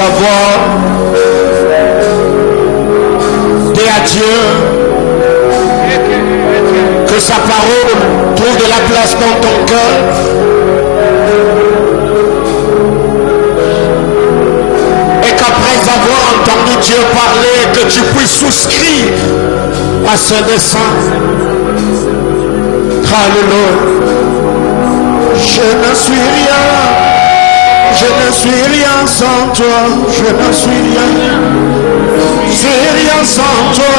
ta voix. Dis à Dieu que sa parole trouve de la place dans ton cœur. Et qu'après avoir entendu Dieu parler, que tu puisses souscrire à ce dessein. Alléluia. Je ne suis rien. Je ne suis rien sans toi. Je ne suis rien. Je suis rien sans toi.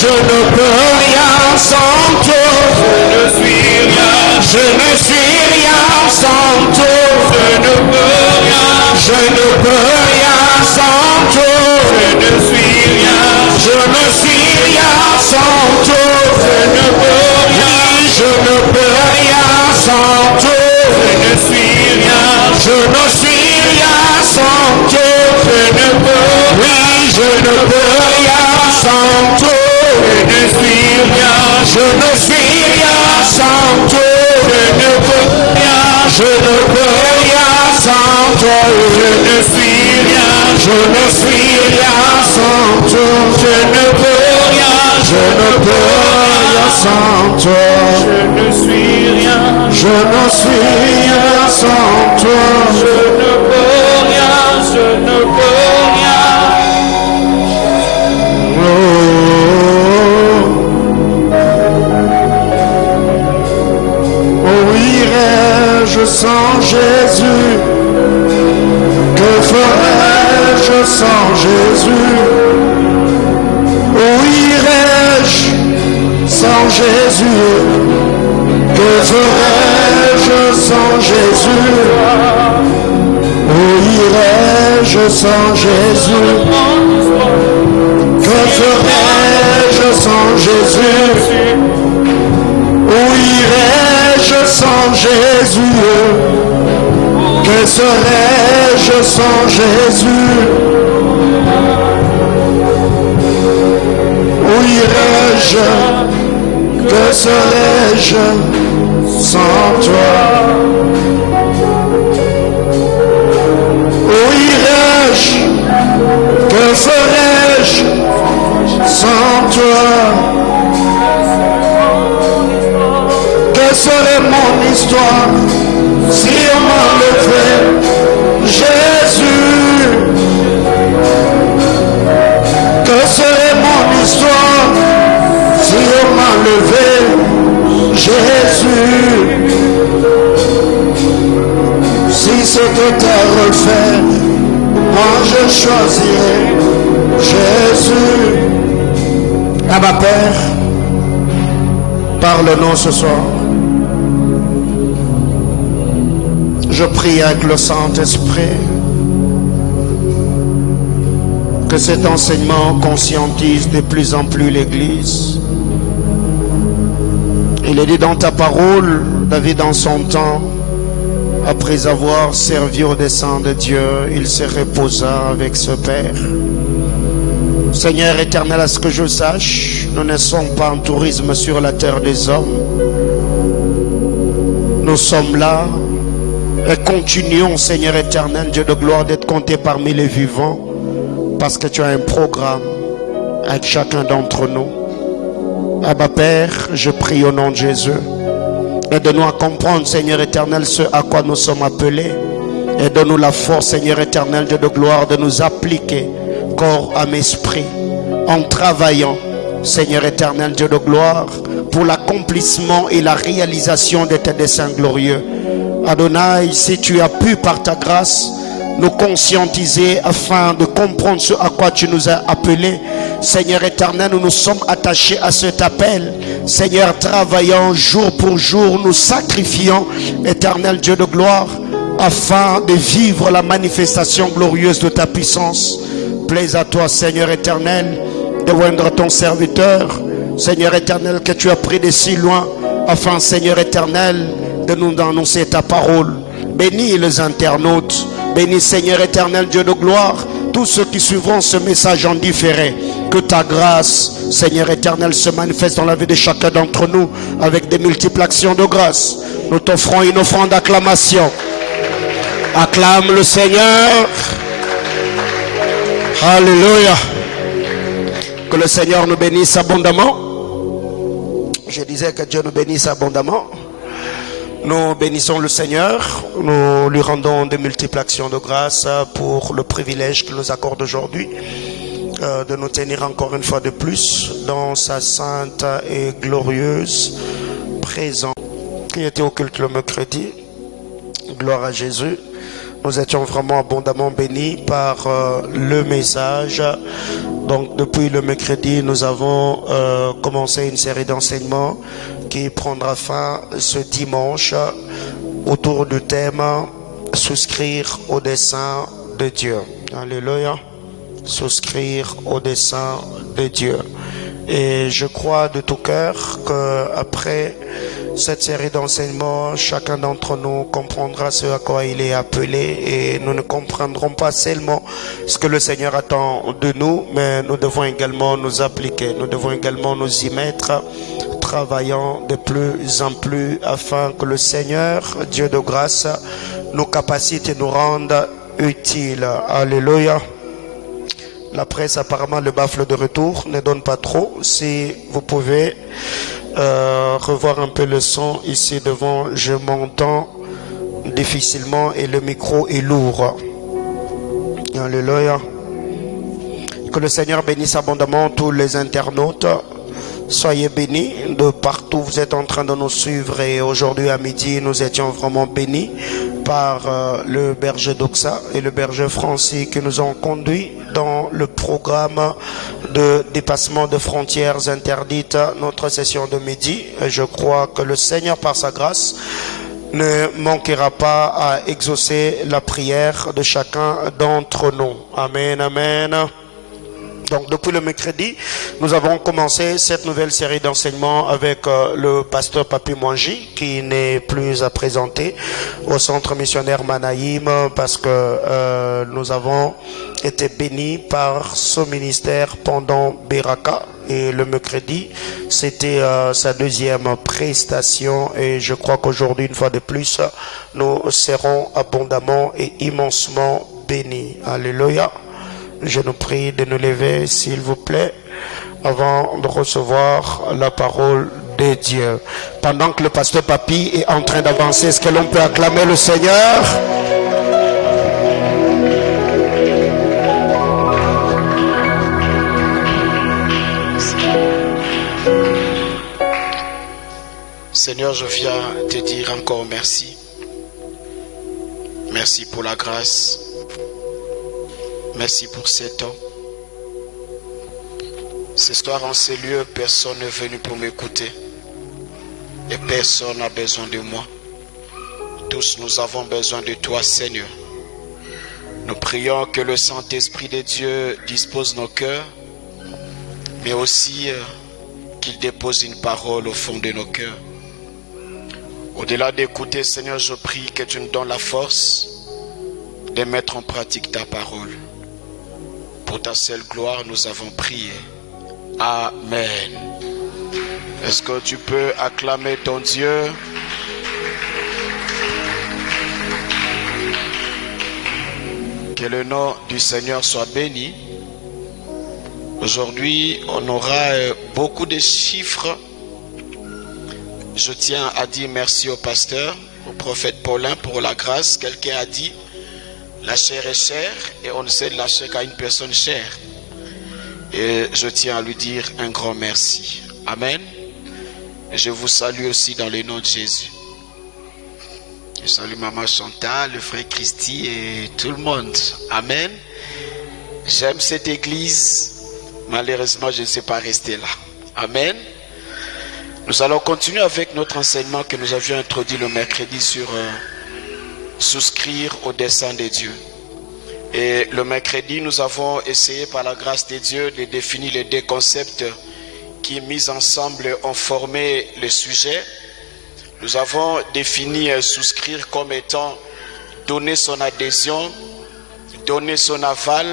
Je ne peux rien sans toi. Je ne suis rien. Je ne suis rien sans toi. Je ne peux rien sans toi. Je ne suis rien. Je ne suis rien sans toi. Je ne peux rien sans toi. Je ne suis rien sans toi. Je ne peux rien sans toi. Je ne suis rien sans toi. Je ne peux rien sans toi. Je ne suis rien sans toi. Je ne peux rien sans toi. Je ne suis rien sans toi. Oh, irais-je sans Jésus? Que ferais-je sans Jésus? Oh, irais-je sans Jésus? Que ferais-je sans Jésus? Où irais-je sans Jésus? Que ferais-je sans Jésus? Où irais-je sans Jésus? Que serais-je sans Jésus? Où irais-je? Que serais-je sans toi? Où irais-je? Que ferais-je sans toi? Que serait mon histoire si on m'enlevait Jésus? Que serait mon histoire si on m'enlevait Jésus? Si c'était à refaire, moi je choisirais Jésus. Abba Père, parle-nous ce soir. Je prie avec le Saint-Esprit que cet enseignement conscientise de plus en plus l'Église. Il est dit dans ta parole, David en son temps, après avoir servi au dessein de Dieu, il se reposa avec ce Père. Seigneur éternel, à ce que je sache, nous ne sommes pas en tourisme sur la terre des hommes. Nous sommes là et continuons, Seigneur éternel, Dieu de gloire, d'être comptés parmi les vivants, parce que tu as un programme avec chacun d'entre nous. Abba Père, je prie au nom de Jésus. Aide-nous à comprendre, Seigneur éternel, ce à quoi nous sommes appelés. Et donne-nous la force, Seigneur éternel, Dieu de gloire, de nous appliquer corps, âme, esprit, en travaillant, Seigneur éternel, Dieu de gloire, pour l'accomplissement et la réalisation de tes desseins glorieux. Adonai, si tu as pu par ta grâce nous conscientiser afin de comprendre ce à quoi tu nous as appelés, Seigneur éternel, nous nous sommes attachés à cet appel. Seigneur, travaillant jour pour jour, nous sacrifions, éternel Dieu de gloire, afin de vivre la manifestation glorieuse de ta puissance. Plaise à toi, Seigneur éternel, de joindre ton serviteur, Seigneur éternel, que tu as pris de si loin, afin, Seigneur éternel, de nous annoncer ta parole. Bénis les internautes, bénis, Seigneur éternel, Dieu de gloire, tous ceux qui suivront ce message en différé. Que ta grâce, Seigneur éternel, se manifeste dans la vie de chacun d'entre nous avec des multiples actions de grâce. Nous t'offrons une offrande d'acclamation. Acclame le Seigneur. Alléluia. Que le Seigneur nous bénisse abondamment. Je disais que Dieu nous bénisse abondamment. Nous bénissons le Seigneur. Nous lui rendons de multiples actions de grâce pour le privilège qu'il nous accorde aujourd'hui de nous tenir encore une fois de plus dans sa sainte et glorieuse présence. Qui était au culte le mercredi. Gloire à Jésus. Nous étions vraiment abondamment bénis par le message. Donc depuis le mercredi, nous avons commencé une série d'enseignements qui prendra fin ce dimanche autour du thème « Souscrire au dessein de Dieu ». Alléluia. Souscrire au dessein de Dieu. Et je crois de tout cœur qu'après cette série d'enseignements, chacun d'entre nous comprendra ce à quoi il est appelé et nous ne comprendrons pas seulement ce que le Seigneur attend de nous, mais nous devons également nous appliquer, nous devons également nous y mettre, travaillant de plus en plus afin que le Seigneur, Dieu de grâce, nous capacite et nous rende utiles. Alléluia. La presse, apparemment, le baffle de retour ne donne pas trop. Si vous pouvez revoir un peu le son ici devant, je m'entends difficilement et le micro est lourd. Alléluia. Que le Seigneur bénisse abondamment tous les internautes. Soyez bénis de partout où vous êtes en train de nous suivre. Et aujourd'hui à midi, nous étions vraiment bénis par le berger Doxa et le berger Francis qui nous ont conduits dans le programme de dépassement de frontières interdites, notre session de midi. Et je crois que le Seigneur, par sa grâce, ne manquera pas à exaucer la prière de chacun d'entre nous. Amen, amen. Donc depuis le mercredi, nous avons commencé cette nouvelle série d'enseignements avec le pasteur Papi Mwangi qui n'est plus à présenter au centre missionnaire Manaïm parce que nous avons été bénis par ce ministère pendant Beraka. Et le mercredi, c'était sa deuxième prestation et je crois qu'aujourd'hui, une fois de plus, nous serons abondamment et immensement bénis. Alléluia. Je nous prie de nous lever, s'il vous plaît, avant de recevoir la parole de Dieu. Pendant que le pasteur Papi est en train d'avancer, est-ce que l'on peut acclamer le Seigneur? Seigneur, je viens te dire encore merci. Merci pour la grâce. Merci pour ces temps. Ce soir en ces lieux, personne n'est venu pour m'écouter. Et personne n'a besoin de moi. Tous nous avons besoin de toi, Seigneur. Nous prions que le Saint-Esprit de Dieu dispose nos cœurs, mais aussi qu'il dépose une parole au fond de nos cœurs. Au-delà d'écouter, Seigneur, je prie que tu nous donnes la force de mettre en pratique ta parole. Pour ta seule gloire, nous avons prié. Amen. Est-ce que tu peux acclamer ton Dieu? Que le nom du Seigneur soit béni. Aujourd'hui, on aura beaucoup de chiffres. Je tiens à dire merci au pasteur, au prophète Paulin pour la grâce. Quelqu'un a dit, la chair est chère et on ne sait lâcher qu'à une personne chère. Et je tiens à lui dire un grand merci. Amen. Et je vous salue aussi dans le nom de Jésus. Je salue maman Chantal, le frère Christy et tout le monde. Amen. J'aime cette église. Malheureusement, je ne sais pas rester là. Amen. Nous allons continuer avec notre enseignement que nous avions introduit le mercredi sur souscrire au dessein de Dieu. Et le mercredi, nous avons essayé par la grâce de Dieu de définir les deux concepts qui, mis ensemble, ont formé le sujet. Nous avons défini souscrire comme étant donner son adhésion, donner son aval,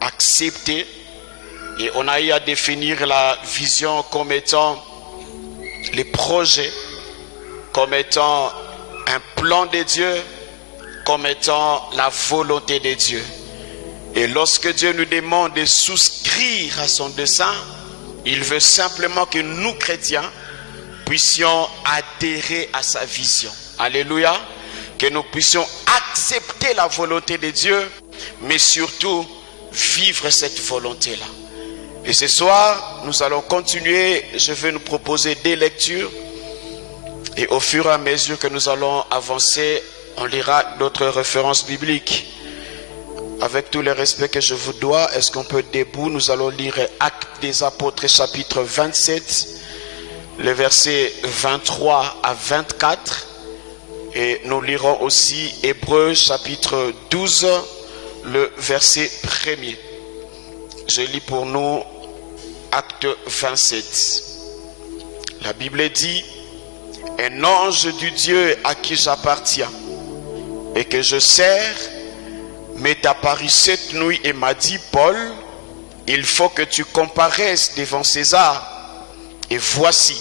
accepter. Et on a eu à définir la vision comme étant les projets, comme étant un plan de Dieu, comme étant la volonté de Dieu. Et lorsque Dieu nous demande de souscrire à son dessein, il veut simplement que nous, chrétiens, puissions adhérer à sa vision. Alléluia. Que nous puissions accepter la volonté de Dieu, mais surtout vivre cette volonté-là. Et ce soir, nous allons continuer. Je vais nous proposer des lectures. Et au fur et à mesure que nous allons avancer, on lira d'autres références bibliques. Avec tout le respect que je vous dois, est-ce qu'on peut être debout? Nous allons lire Actes des Apôtres, chapitre 27, les versets 23 à 24. Et nous lirons aussi Hébreux, chapitre 12, le verset 1er. Je lis pour nous Acte 27. La Bible dit: un ange du Dieu à qui j'appartiens et que je sers m'est apparu cette nuit et m'a dit: Paul, il faut que tu comparaisses devant César. Et voici,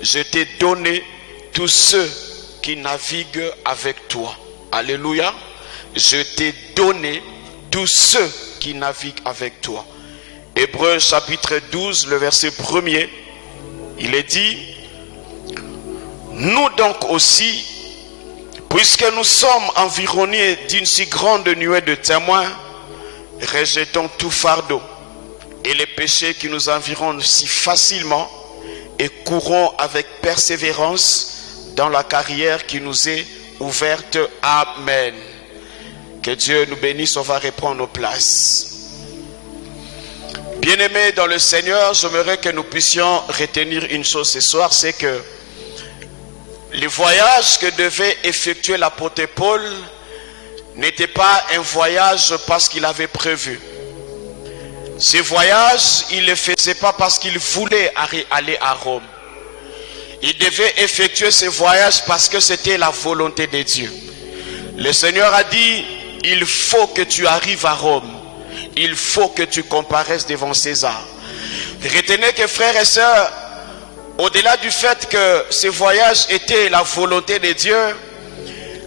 je t'ai donné tous ceux qui naviguent avec toi. Alléluia. Je t'ai donné tous ceux qui naviguent avec toi. Hébreux chapitre 12, le verset 1er, il est dit: nous donc aussi, puisque nous sommes environnés d'une si grande nuée de témoins, rejetons tout fardeau et les péchés qui nous environnent si facilement et courons avec persévérance dans la carrière qui nous est ouverte. Amen. Que Dieu nous bénisse. On va reprendre nos places. Bien-aimés dans le Seigneur, j'aimerais que nous puissions retenir une chose ce soir, c'est que le voyage que devait effectuer l'apôtre Paul n'était pas un voyage parce qu'il avait prévu. Ce voyage, il ne le faisait pas parce qu'il voulait aller à Rome. Il devait effectuer ce voyage parce que c'était la volonté de Dieu. Le Seigneur a dit: il faut que tu arrives à Rome. Il faut que tu comparaisses devant César. Retenez que, frères et sœurs, au-delà du fait que ce voyage était la volonté de Dieu,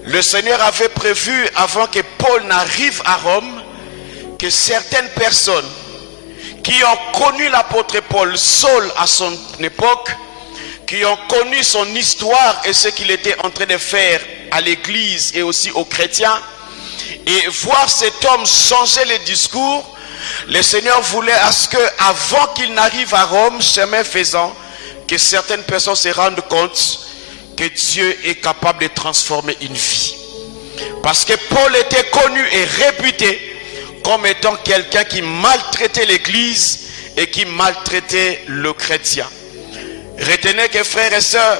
le Seigneur avait prévu, avant que Paul n'arrive à Rome, que certaines personnes qui ont connu l'apôtre Paul, Saul à son époque, qui ont connu son histoire et ce qu'il était en train de faire à l'église et aussi aux chrétiens, et voir cet homme changer le discours, le Seigneur voulait à ce que, avant qu'il n'arrive à Rome, chemin faisant, que certaines personnes se rendent compte que Dieu est capable de transformer une vie. Parce que Paul était connu et réputé comme étant quelqu'un qui maltraitait l'église et qui maltraitait le chrétien. Retenez que, frères et sœurs,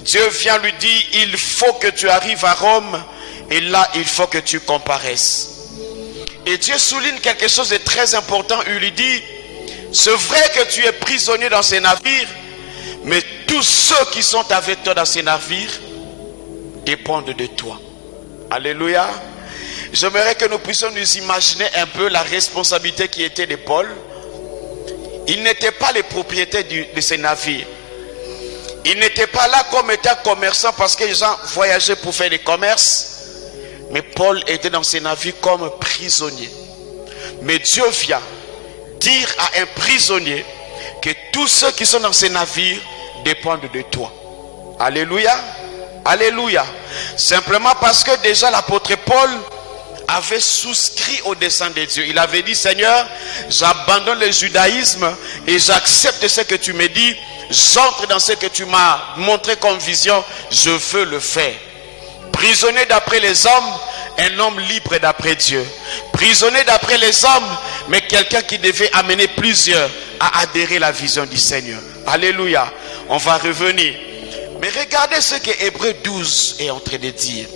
Dieu vient lui dire: il faut que tu arrives à Rome, et là il faut que tu comparaisses. Et Dieu souligne quelque chose de très important. Il lui dit: c'est vrai que tu es prisonnier dans ces navires, mais tous ceux qui sont avec toi dans ces navires dépendent de toi. Alléluia. J'aimerais que nous puissions nous imaginer un peu la responsabilité qui était de Paul. Il n'était pas le propriétaire de ces navires. Il n'était pas là comme étant commerçant parce que les gens voyageaient pour faire des commerces. Mais Paul était dans ces navires comme prisonnier. Mais Dieu vient dire à un prisonnier que tous ceux qui sont dans ces navires dépendent de toi. Alléluia. Alléluia. Simplement parce que déjà l'apôtre Paul avait souscrit au dessein de Dieu. Il avait dit: Seigneur, j'abandonne le judaïsme et j'accepte ce que tu me dis. J'entre dans ce que tu m'as montré comme vision. Je veux le faire. Prisonnier d'après les hommes, un homme libre d'après Dieu. Prisonnier d'après les hommes, mais quelqu'un qui devait amener plusieurs à adhérer à la vision du Seigneur. Alléluia. On va revenir. Mais regardez ce que Hébreux 12 est en train de dire.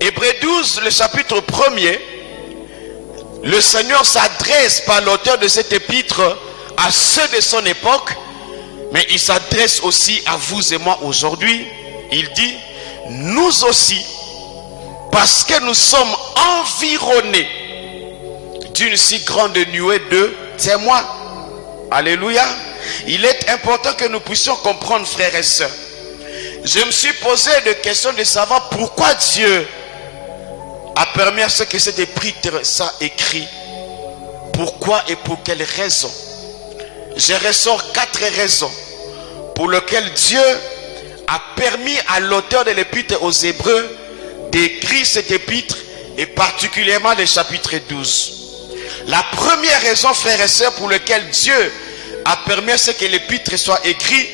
Hébreux 12, le chapitre 1er, le Seigneur s'adresse par l'auteur de cet épître à ceux de son époque, mais il s'adresse aussi à vous et moi aujourd'hui. Il dit: nous aussi, parce que nous sommes environnés d'une si grande nuée de témoins. Alléluia. Il est important que nous puissions comprendre, frères et sœurs, je me suis posé des questions de savoir pourquoi Dieu a permis à ce que cet épître soit écrit. Pourquoi et pour quelles raisons? Je ressors 4 raisons pour lesquelles Dieu a permis à l'auteur de l'épître aux Hébreux d'écrire cet épître, et particulièrement le chapitre 12. La première raison, frères et sœurs, pour laquelle Dieu a permis à ce que l'épître soit écrit,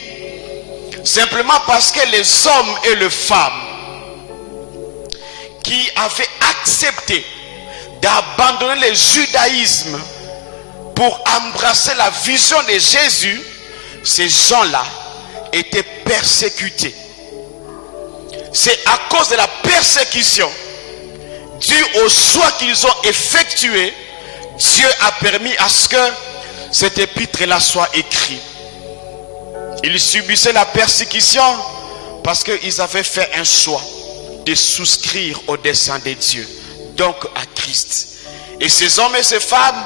simplement parce que les hommes et les femmes qui avaient accepté d'abandonner le judaïsme pour embrasser la vision de Jésus, ces gens-là étaient persécutés. C'est à cause de la persécution due au choix qu'ils ont effectué, Dieu a permis à ce que cet épître-là soit écrit. Ils subissaient la persécution parce qu'ils avaient fait un choix de souscrire au dessein de Dieu, donc à Christ. Et ces hommes et ces femmes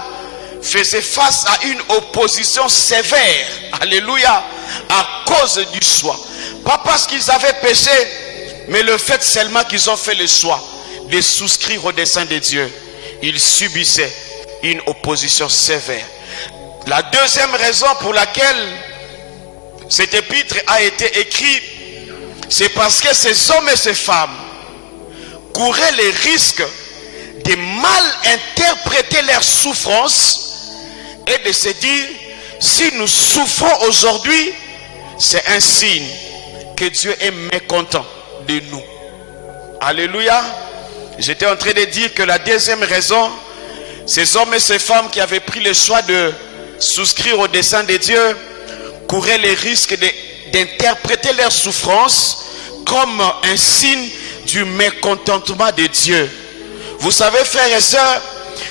faisaient face à une opposition sévère, alléluia, à cause du choix. Pas parce qu'ils avaient péché, mais le fait seulement qu'ils ont fait le choix de souscrire au dessein de Dieu. Ils subissaient une opposition sévère. La deuxième raison pour laquelle cet épître a été écrit, c'est parce que ces hommes et ces femmes couraient les risques de mal interpréter leurs souffrances et de se dire, si nous souffrons aujourd'hui, c'est un signe que Dieu est mécontent de nous. Alléluia. J'étais en train de dire que la deuxième raison, ces hommes et ces femmes qui avaient pris le choix de souscrire au dessein de Dieu couraient les risques d'interpréter leur souffrance comme un signe du mécontentement de Dieu. Vous savez, frères et sœurs,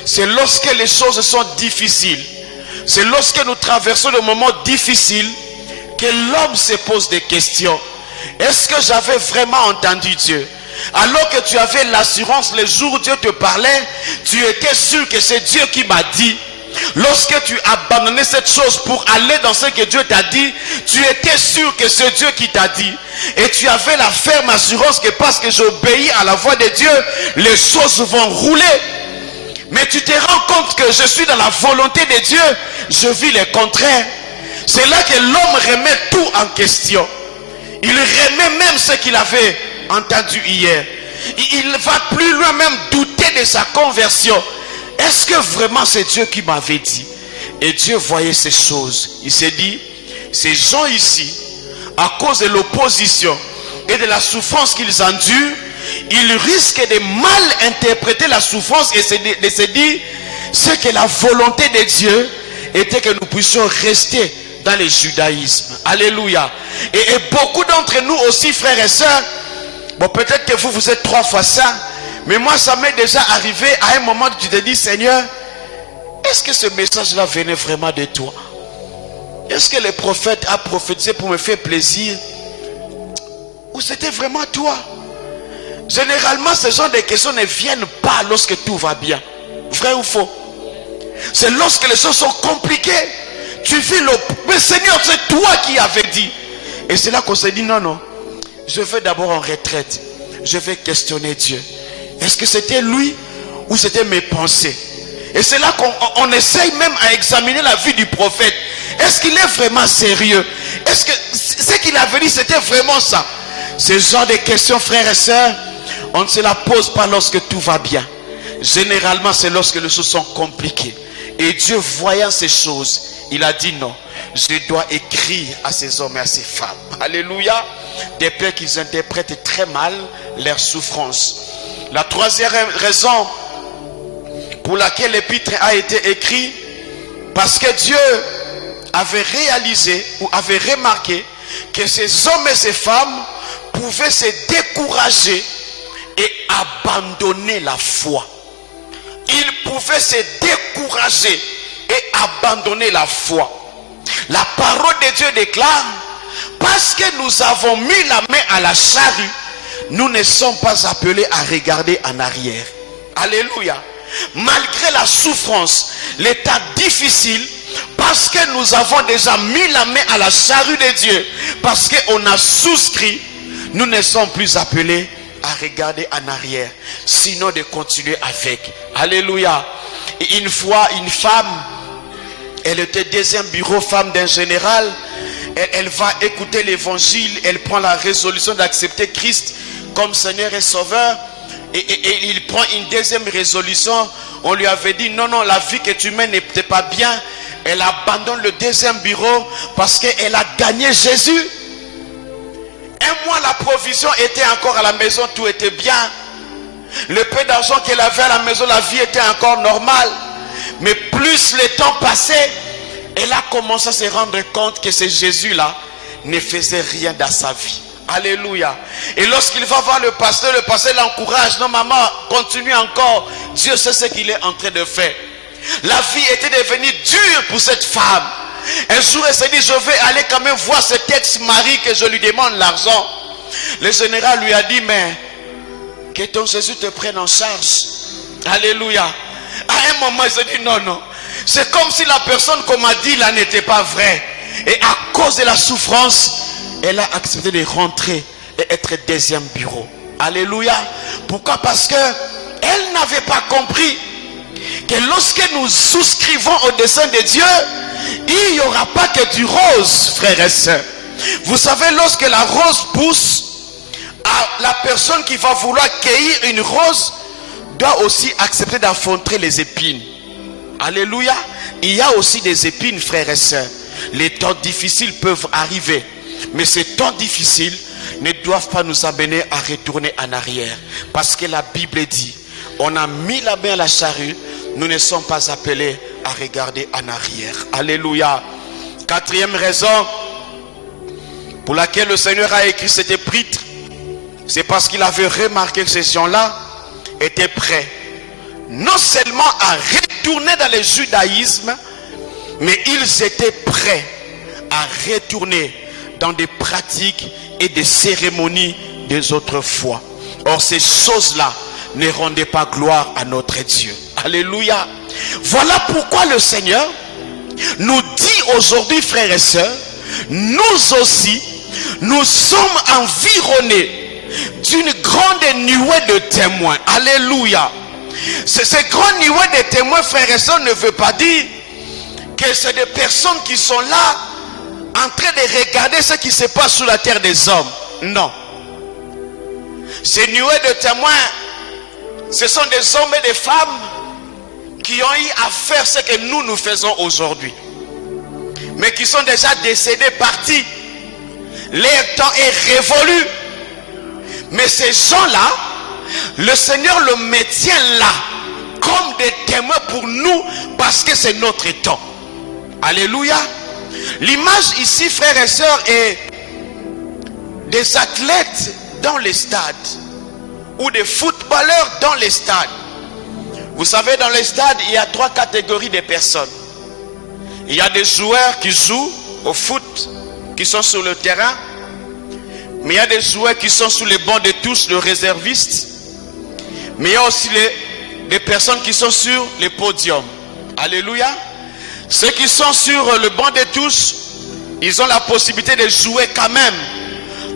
c'est lorsque les choses sont difficiles, c'est lorsque nous traversons des moments difficiles que l'homme se pose des questions. Est-ce que j'avais vraiment entendu Dieu? Alors que tu avais l'assurance, le jour où Dieu te parlait, tu étais sûr que c'est Dieu qui m'a dit. Lorsque tu abandonnais cette chose pour aller dans ce que Dieu t'a dit, tu étais sûr que c'est Dieu qui t'a dit. Et tu avais la ferme assurance que parce que j'obéis à la voix de Dieu, les choses vont rouler. Mais tu te rends compte que je suis dans la volonté de Dieu, je vis le contraire. C'est là que l'homme remet tout en question. Il remet même ce qu'il avait entendu hier. Il va plus loin, même douter de sa conversion. Est-ce que vraiment c'est Dieu qui m'avait dit? Et Dieu voyait ces choses. Il s'est dit, ces gens ici, à cause de l'opposition et de la souffrance qu'ils endurent, ils risquent de mal interpréter la souffrance et de se dire, c'est que la volonté de Dieu était que nous puissions rester dans le judaïsme. Alléluia. Et beaucoup d'entre nous aussi, frères et sœurs, bon, peut-être que vous êtes 3 fois ça, mais moi ça m'est déjà arrivé à un moment où tu te dis, Seigneur, est-ce que ce message-là venait vraiment de toi? Est-ce que le prophète a prophétisé pour me faire plaisir? Ou c'était vraiment toi? Généralement, ce genre de questions ne viennent pas lorsque tout va bien. Vrai ou faux? C'est lorsque les choses sont compliquées. Tu vis mais Seigneur, c'est toi qui avais dit. Et c'est là qu'on se dit, non, non. Je vais d'abord en retraite. Je vais questionner Dieu. Est-ce que c'était lui ou c'était mes pensées? Et c'est là qu'on essaye même à examiner la vie du prophète. Est-ce qu'il est vraiment sérieux? Est-ce que ce qu'il avait dit, c'était vraiment ça? Ce genre de questions, frères et sœurs, on ne se la pose pas lorsque tout va bien. Généralement, c'est lorsque les choses sont compliquées. Et Dieu, voyant ces choses, il a dit non. Je dois écrire à ces hommes et à ces femmes. Alléluia. Des peurs qu'ils interprètent très mal leurs souffrances. La troisième raison pour laquelle l'épître a été écrit, parce que Dieu avait réalisé ou avait remarqué que ces hommes et ces femmes pouvaient se décourager et abandonner la foi. Ils pouvaient se décourager et abandonner la foi. La parole de Dieu déclare, parce que nous avons mis la main à la charrue, nous ne sommes pas appelés à regarder en arrière. Alléluia. Malgré la souffrance, l'état difficile, parce que nous avons déjà mis la main à la charrue de Dieu, parce qu'on a souscrit, Nous ne sommes plus appelés à regarder en arrière, sinon de continuer avec. Alléluia. Et une fois, une femme, elle était deuxième bureau, femme d'un général. Elle va écouter l'évangile, elle prend la résolution d'accepter Christ comme Seigneur et Sauveur. Et il prend une deuxième résolution. On lui avait dit non, non, la vie que tu mènes n'était pas bien. Elle abandonne le deuxième bureau parce qu'elle a gagné Jésus. Un mois, la provision était encore à la maison, tout était bien. Le peu d'argent qu'elle avait à la maison, la vie était encore normale. Mais plus le temps passait, elle a commencé à se rendre compte que ce Jésus-là ne faisait rien dans sa vie. Alléluia. Et lorsqu'il va voir le pasteur l'encourage. Non maman, continue encore. Dieu sait ce qu'il est en train de faire. La vie était devenue dure pour cette femme. Un jour elle s'est dit, je vais aller quand même voir cet ex-mari que je lui demande l'argent. Le général lui a dit, mais que ton Jésus te prenne en charge. Alléluia. À un moment il s'est dit, non, non. C'est comme si la personne qu'on m'a dit là n'était pas vraie. Et à cause de la souffrance, elle a accepté de rentrer et être deuxième bureau. Alléluia. Pourquoi? Parce que elle n'avait pas compris que lorsque nous souscrivons au dessein de Dieu, il n'y aura pas que du rose, frères et sœurs. Vous savez, lorsque la rose pousse, la personne qui va vouloir cueillir une rose doit aussi accepter d'affronter les épines. Alléluia. Il y a aussi des épines, frères et sœurs. Les temps difficiles peuvent arriver. Mais ces temps difficiles ne doivent pas nous amener à retourner en arrière. Parce que la Bible dit, on a mis la main à la charrue, nous ne sommes pas appelés à regarder en arrière. Alléluia. Quatrième raison pour laquelle le Seigneur a écrit cet épître, c'est parce qu'il avait remarqué que ces gens-là étaient prêts non seulement à retourner dans le judaïsme, mais ils étaient prêts à retourner dans des pratiques et des cérémonies des autres fois. Or ces choses-là ne rendaient pas gloire à notre Dieu. Alléluia. Voilà pourquoi le Seigneur nous dit aujourd'hui, frères et sœurs, nous aussi, nous sommes environnés d'une grande nuée de témoins. Alléluia. Ces grandes nuées de témoins, frères et sœurs, ne veut pas dire que c'est des personnes qui sont là en train de regarder ce qui se passe sur la terre des hommes. Non. Ces nuées de témoins, ce sont des hommes et des femmes qui ont eu à faire ce que nous faisons aujourd'hui, mais qui sont déjà décédés, partis. Leur temps est révolu. Mais ces gens-là, le Seigneur le maintient là comme des témoins pour nous, parce que c'est notre temps. Alléluia. L'image ici, frères et sœurs, est des athlètes dans les stades ou des footballeurs dans les stades. Vous savez, dans les stades, il y a trois catégories de personnes. Il y a des joueurs qui jouent au foot, qui sont sur le terrain. Mais il y a des joueurs qui sont sur les bancs de touche, le réserviste. Mais il y a aussi des personnes qui sont sur les podiums. Alléluia. Ceux qui sont sur le banc de touche, ils ont la possibilité de jouer quand même.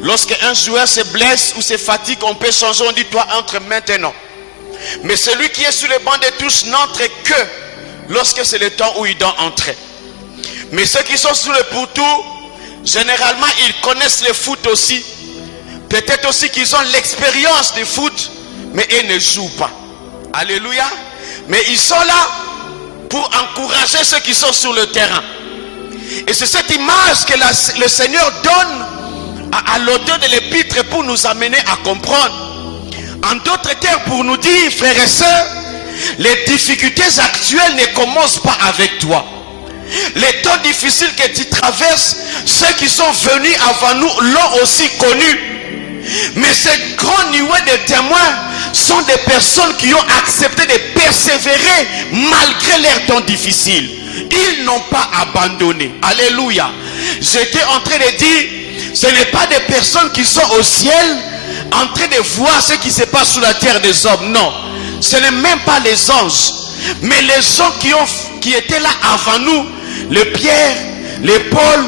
Lorsqu'un joueur se blesse ou se fatigue, on peut changer, on dit toi entre maintenant. Mais celui qui est sur le banc de touche n'entre que lorsque c'est le temps où il doit entrer. Mais ceux qui sont sur le pourtour, généralement ils connaissent le foot aussi. Peut-être aussi qu'ils ont l'expérience du foot, mais ils ne jouent pas. Alléluia. Mais ils sont là pour encourager ceux qui sont sur le terrain. Et c'est cette image que le Seigneur donne à l'auteur de l'épître pour nous amener à comprendre. En d'autres termes, pour nous dire, frères et sœurs, les difficultés actuelles ne commencent pas avec toi. Les temps difficiles que tu traverses, ceux qui sont venus avant nous l'ont aussi connu. Mais cette grande nuée de témoins sont des personnes qui ont accepté de persévérer malgré leurs temps difficiles. Ils n'ont pas abandonné. Alléluia. J'étais en train de dire, ce n'est pas des personnes qui sont au ciel en train de voir ce qui se passe sur la terre des hommes. Non, ce n'est même pas les anges, mais les gens qui étaient là avant nous, les Pierre, les Paul,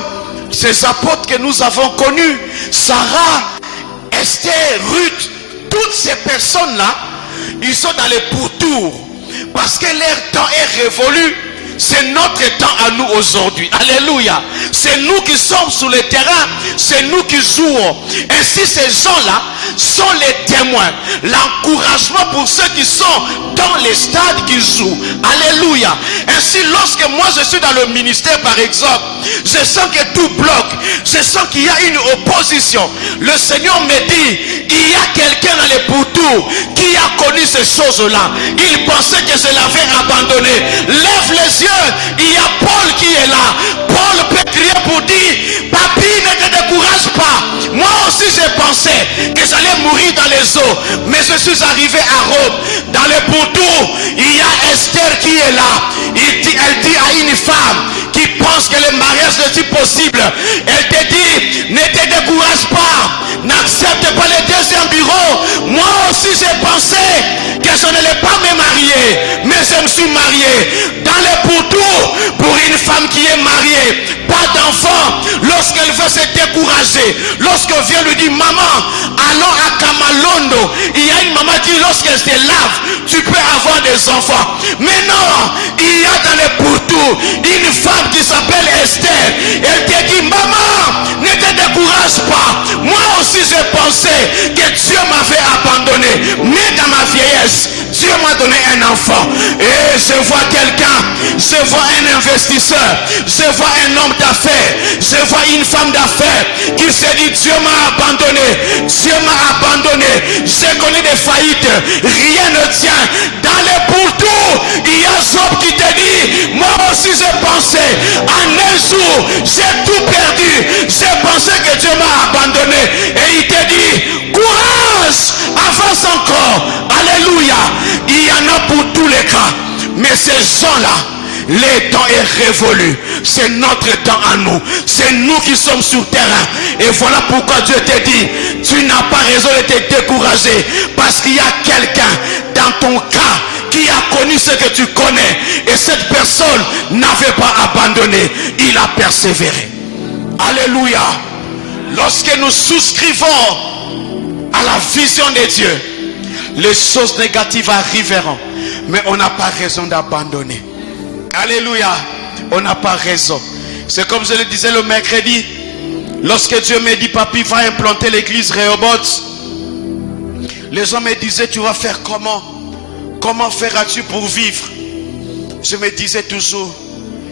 ces apôtres que nous avons connus, Sarah, Esther, Ruth, toutes ces personnes-là, ils sont dans les pourtours. Parce que leur temps est révolu. C'est notre temps à nous aujourd'hui. Alléluia. C'est nous qui sommes sur le terrain. C'est nous qui jouons. Ainsi ces gens-là sont les témoins. L'encouragement pour ceux qui sont dans les stades qui jouent. Alléluia. Ainsi lorsque moi je suis dans le ministère par exemple, je sens que tout bloque. Je sens qu'il y a une opposition. Le Seigneur me dit, il y a quelqu'un dans les pourtours qui a connu ces choses-là. Il pensait que je l'avais abandonné. Lève les yeux. Il y a Paul qui est là. Paul peut crier pour dire, papy, ne te décourage pas. Moi aussi j'ai pensé que j'allais mourir dans les eaux, mais je suis arrivé à Rome. Dans les pourtours, il y a Esther qui est là. Elle dit à une femme qui pense que le mariage n'est pas possible, elle te dit, ne te décourage pas, n'accepte pas le deuxième bureau. Moi aussi j'ai pensé que je n'allais pas me marier, mais je me suis marié. Dans les pourtours, pour une femme qui est mariée, pas d'enfant, lorsqu'elle veut se décourager, lorsqu'on vient lui dire, maman, allons à Kamalondo, il y a une maman qui, lorsqu'elle se lave, tu peux avoir des enfants. Mais non, il y a dans les pourtours une femme qui s'appelle Esther. Elle te dit, maman, ne te décourage pas. Moi aussi j'ai pensé que Dieu m'avait abandonné, mais dans ma vieillesse, Dieu m'a donné un enfant. Et je vois quelqu'un, je vois un investisseur, je vois un homme d'affaires, je vois une femme d'affaires qui se dit, Dieu m'a abandonné, Dieu m'a abandonné. J'ai connu des faillites, rien ne tient. Dans les pourtours, il y a Job qui te dit, moi aussi j'ai pensé, en un jour, j'ai tout perdu. J'ai pensé que Dieu m'a abandonné. Et il te dit, courage, avance encore. Alléluia. Il y en a pour tous les cas. Mais ces gens-là, le temps est révolu. C'est notre temps à nous. C'est nous qui sommes sur le terrain. Et voilà pourquoi Dieu te dit, tu n'as pas raison de te décourager. Parce qu'il y a quelqu'un dans ton cas qui a connu ce que tu connais. Et cette personne n'avait pas abandonné. Il a persévéré. Alléluia. Lorsque nous souscrivons à la vision de Dieu, les choses négatives arriveront. Mais on n'a pas raison d'abandonner. Alléluia. On n'a pas raison. C'est comme je le disais le mercredi. Lorsque Dieu me dit, papy, va implanter l'église Rehoboth. Les gens me disaient, tu vas faire comment? Comment feras-tu pour vivre? Je me disais toujours,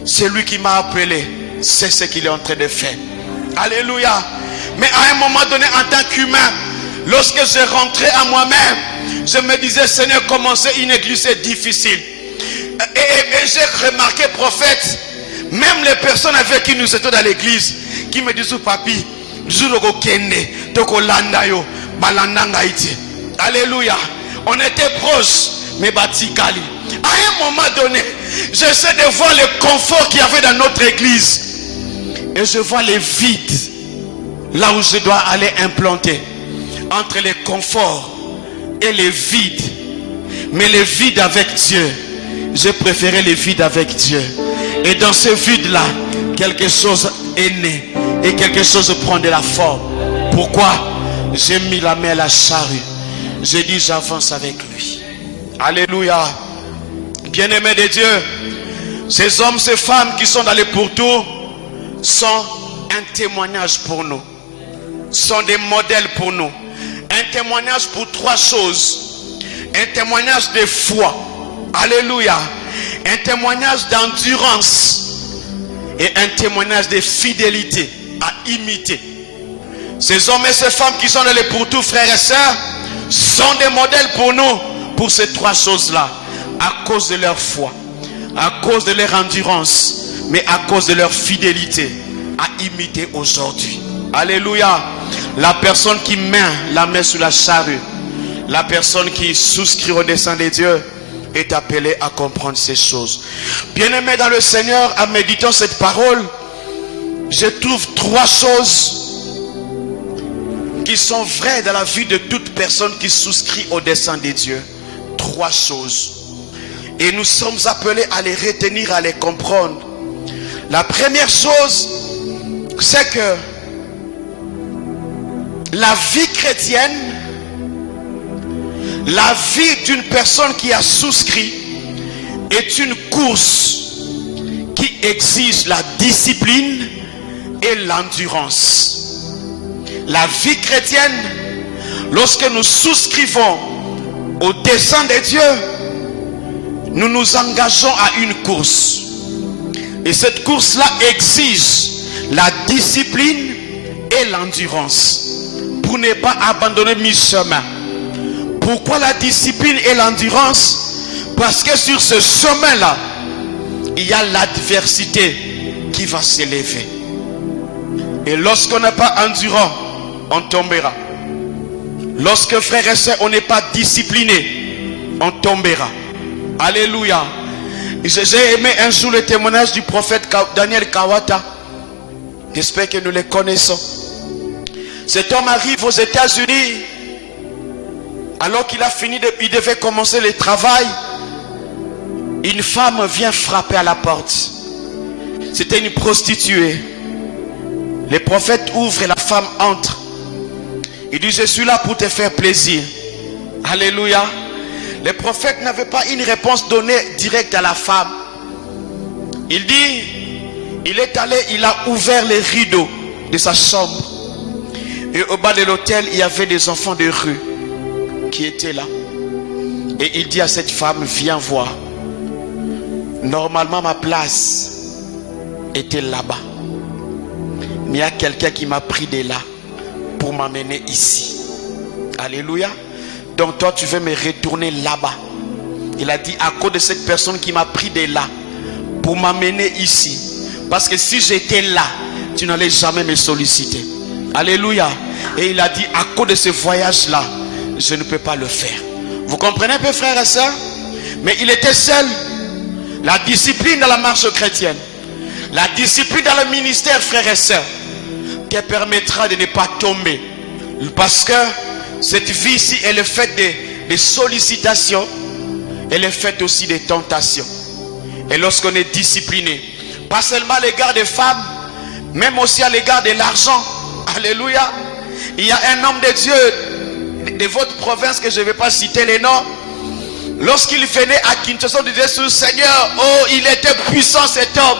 c'est lui qui m'a appelé. C'est ce qu'il est en train de faire. Alléluia. Mais à un moment donné, en tant qu'humain, lorsque je rentrais à moi-même, je me disais, Seigneur, commencer une église c'est difficile. Et j'ai remarqué, prophète, même les personnes avec qui nous étions dans l'église, qui me disaient, papi, alléluia. On était proches, mais batikali. À un moment donné, j'essaie de voir le confort qu'il y avait dans notre église. Et je vois les vides, là où je dois aller implanter. Entre les conforts et les vides. Mais les vides avec Dieu, j'ai préféré les vides avec Dieu. Et dans ce vide-là, quelque chose est né. Et quelque chose prend de la forme. Pourquoi? J'ai mis la main à la charrue. J'ai dit, j'avance avec lui. Alléluia. Bien-aimés de Dieu, ces hommes, ces femmes qui sont dans les pourtours sont un témoignage pour nous. Sont des modèles pour nous. Un témoignage pour trois choses. Un témoignage de foi. Alléluia. Un témoignage d'endurance. Et un témoignage de fidélité à imiter. Ces hommes et ces femmes qui sont dans les pourtours, frères et sœurs, sont des modèles pour nous. Pour ces trois choses-là. À cause de leur foi. À cause de leur endurance. Mais à cause de leur fidélité à imiter aujourd'hui. Alléluia. La personne qui met la main sur la charrue, la personne qui souscrit au dessein de Dieu est appelée à comprendre ces choses. Bien-aimés dans le Seigneur, en méditant cette parole, je trouve trois choses qui sont vraies dans la vie de toute personne qui souscrit au dessein de Dieu. Trois choses. Et nous sommes appelés à les retenir, à les comprendre. La première chose, c'est que La vie chrétienne, la vie d'une personne qui a souscrit est une course qui exige la discipline et l'endurance. La vie chrétienne, lorsque nous souscrivons au dessein de Dieu, nous nous engageons à une course. Et cette course-là exige la discipline et l'endurance pour ne pas abandonner mi-chemin. Pourquoi la discipline et l'endurance? Parce que sur ce chemin-là, il y a l'adversité qui va s'élever. Et lorsqu'on n'est pas endurant, on tombera. Lorsque frères et sœurs, on n'est pas discipliné, on tombera. Alléluia. J'ai aimé un jour le témoignage du prophète Daniel Kawata. J'espère que nous le connaissons. Cet homme arrive aux États-Unis. Alors qu'il a fini, il devait commencer le travail. Une femme vient frapper à la porte. C'était une prostituée. Le prophète ouvre et la femme entre. Il dit, je suis là pour te faire plaisir. Alléluia. Le prophète n'avait pas une réponse donnée directe à la femme. Il dit, il est allé, il a ouvert les rideaux de sa chambre. Et au bas de l'hôtel, il y avait des enfants de rue qui étaient là. Et il dit à cette femme, viens voir. Normalement, ma place était là-bas. Mais il y a quelqu'un qui m'a pris de là pour m'amener ici. Alléluia. Donc toi, tu veux me retourner là-bas. Il a dit, à cause de cette personne qui m'a pris de là pour m'amener ici. Parce que si j'étais là, tu n'allais jamais me solliciter. Alléluia. Et il a dit, à cause de ce voyage-là, je ne peux pas le faire. Vous comprenez un peu, frères et sœurs? Mais il était seul. La discipline dans la marche chrétienne, la discipline dans le ministère, frères et sœurs, te permettra de ne pas tomber. Parce que cette vie-ci, elle est faite de sollicitations, elle est faite aussi de tentations. Et lorsqu'on est discipliné, pas seulement à l'égard des femmes, même aussi à l'égard de l'argent. Alléluia. Il y a un homme de Dieu de votre province que je ne vais pas citer les noms. Lorsqu'il venait à Kinshasa, on disait sur Seigneur, oh, il était puissant cet homme.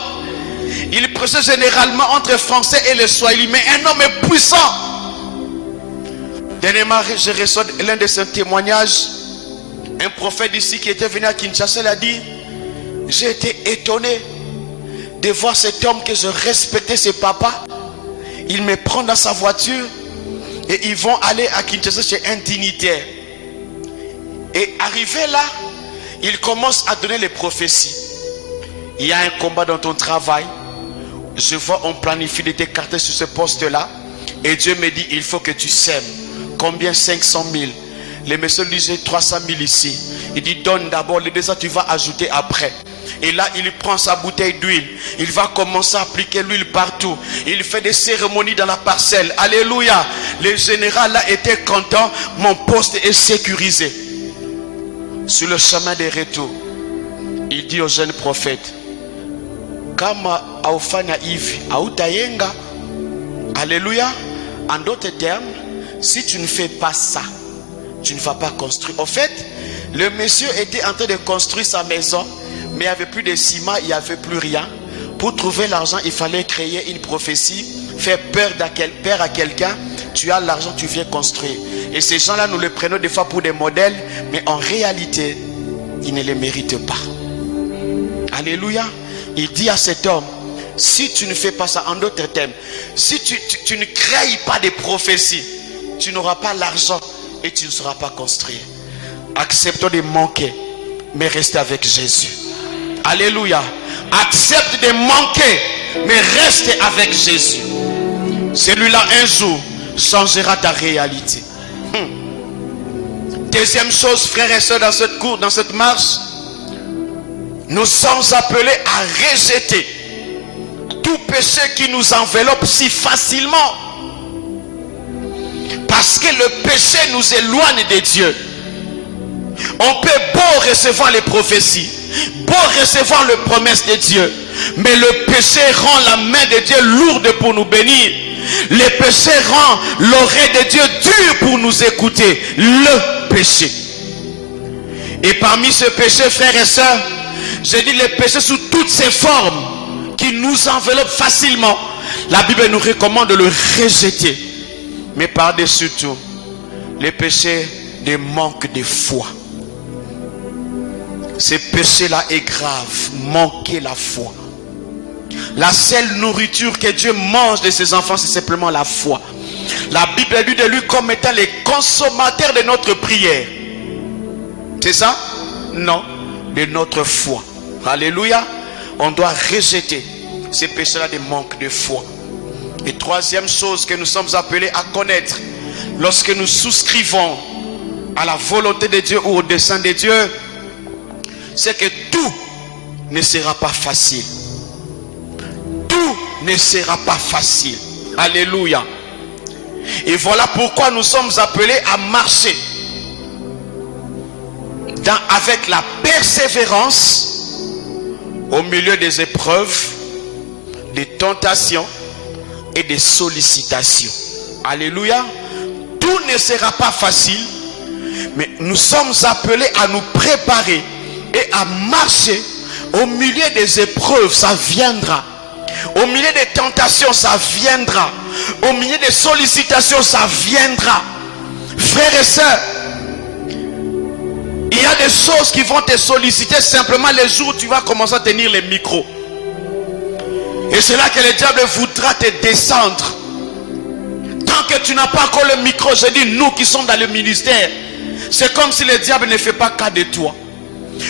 Il prêchait généralement entre français et le swahili, mais un homme est puissant. Dernièrement, je reçois l'un de ses témoignages. Un prophète d'ici qui était venu à Kinshasa, il a dit, j'ai été étonné de voir cet homme que je respectais, ses papas. Il me prend dans sa voiture et ils vont aller à Kinshasa chez un dignitaire. Et arrivé là, il commence à donner les prophéties. Il y a un combat dans ton travail. Je vois, on planifie de t'écarter sur ce poste-là. Et Dieu me dit, il faut que tu sèmes. Combien? 500 000. Les messieurs disaient 300 000 ici. Il dit, donne d'abord, les 200 tu vas ajouter après. Et là, il prend sa bouteille d'huile. Il va commencer à appliquer l'huile partout. Il fait des cérémonies dans la parcelle. Alléluia. Le général là était content. Mon poste est sécurisé. Sur le chemin des retours, il dit au jeune prophète, Kama aufanya hivi, hautayenga. Alléluia. En d'autres termes, si tu ne fais pas ça, tu ne vas pas construire. En fait, le monsieur était en train de construire sa maison, mais il n'y avait plus de ciment, il n'y avait plus rien. Pour trouver l'argent, il fallait créer une prophétie, faire peur à quelqu'un. Tu as l'argent, tu viens construire. Et ces gens-là, nous les prenons des fois pour des modèles, mais en réalité, ils ne les méritent pas. Alléluia. Il dit à cet homme, si tu ne fais pas ça, en d'autres termes, si tu ne crées pas des prophéties, tu n'auras pas l'argent et tu ne sauras pas construire. Acceptons de manquer, mais restez avec Jésus. Alléluia. Accepte de manquer, mais reste avec Jésus. Celui-là, un jour, changera ta réalité. Deuxième chose, frères et sœurs, dans cette marche, nous sommes appelés à rejeter tout péché qui nous enveloppe si facilement. Parce que le péché nous éloigne de Dieu. On peut beau recevoir les prophéties, beau recevoir les promesses de Dieu, mais le péché rend la main de Dieu lourde pour nous bénir. Le péché rend l'oreille de Dieu dure pour nous écouter. Le péché. Et parmi ce péché, frères et sœurs, j'ai dit le péché sous toutes ses formes qui nous enveloppent facilement. La Bible nous recommande de le rejeter. Mais par-dessus tout, le péché de manque de foi. Ce péché-là est grave. Manquer la foi. La seule nourriture que Dieu mange de ses enfants, c'est simplement la foi. La Bible dit de lui comme étant les consommateurs de notre prière. C'est ça? Non, de notre foi. Alléluia. On doit rejeter ces péchés-là de manque de foi. Et troisième chose que nous sommes appelés à connaître, lorsque nous souscrivons à la volonté de Dieu ou au dessein de Dieu, c'est que tout ne sera pas facile. Tout ne sera pas facile. Alléluia. Et voilà pourquoi nous sommes appelés à marcher avec la persévérance au milieu des épreuves, des tentations et des sollicitations. Alléluia. Tout ne sera pas facile, mais nous sommes appelés à nous préparer et à marcher au milieu des épreuves. Ça viendra. Au milieu des tentations, ça viendra. Au milieu des sollicitations, ça viendra. Frères et sœurs, il y a des choses qui vont te solliciter simplement les jours où tu vas commencer à tenir les micros. Et c'est là que le diable voudra te descendre. Tant que tu n'as pas encore le micro, je dis nous qui sommes dans le ministère, c'est comme si le diable ne fait pas cas de toi.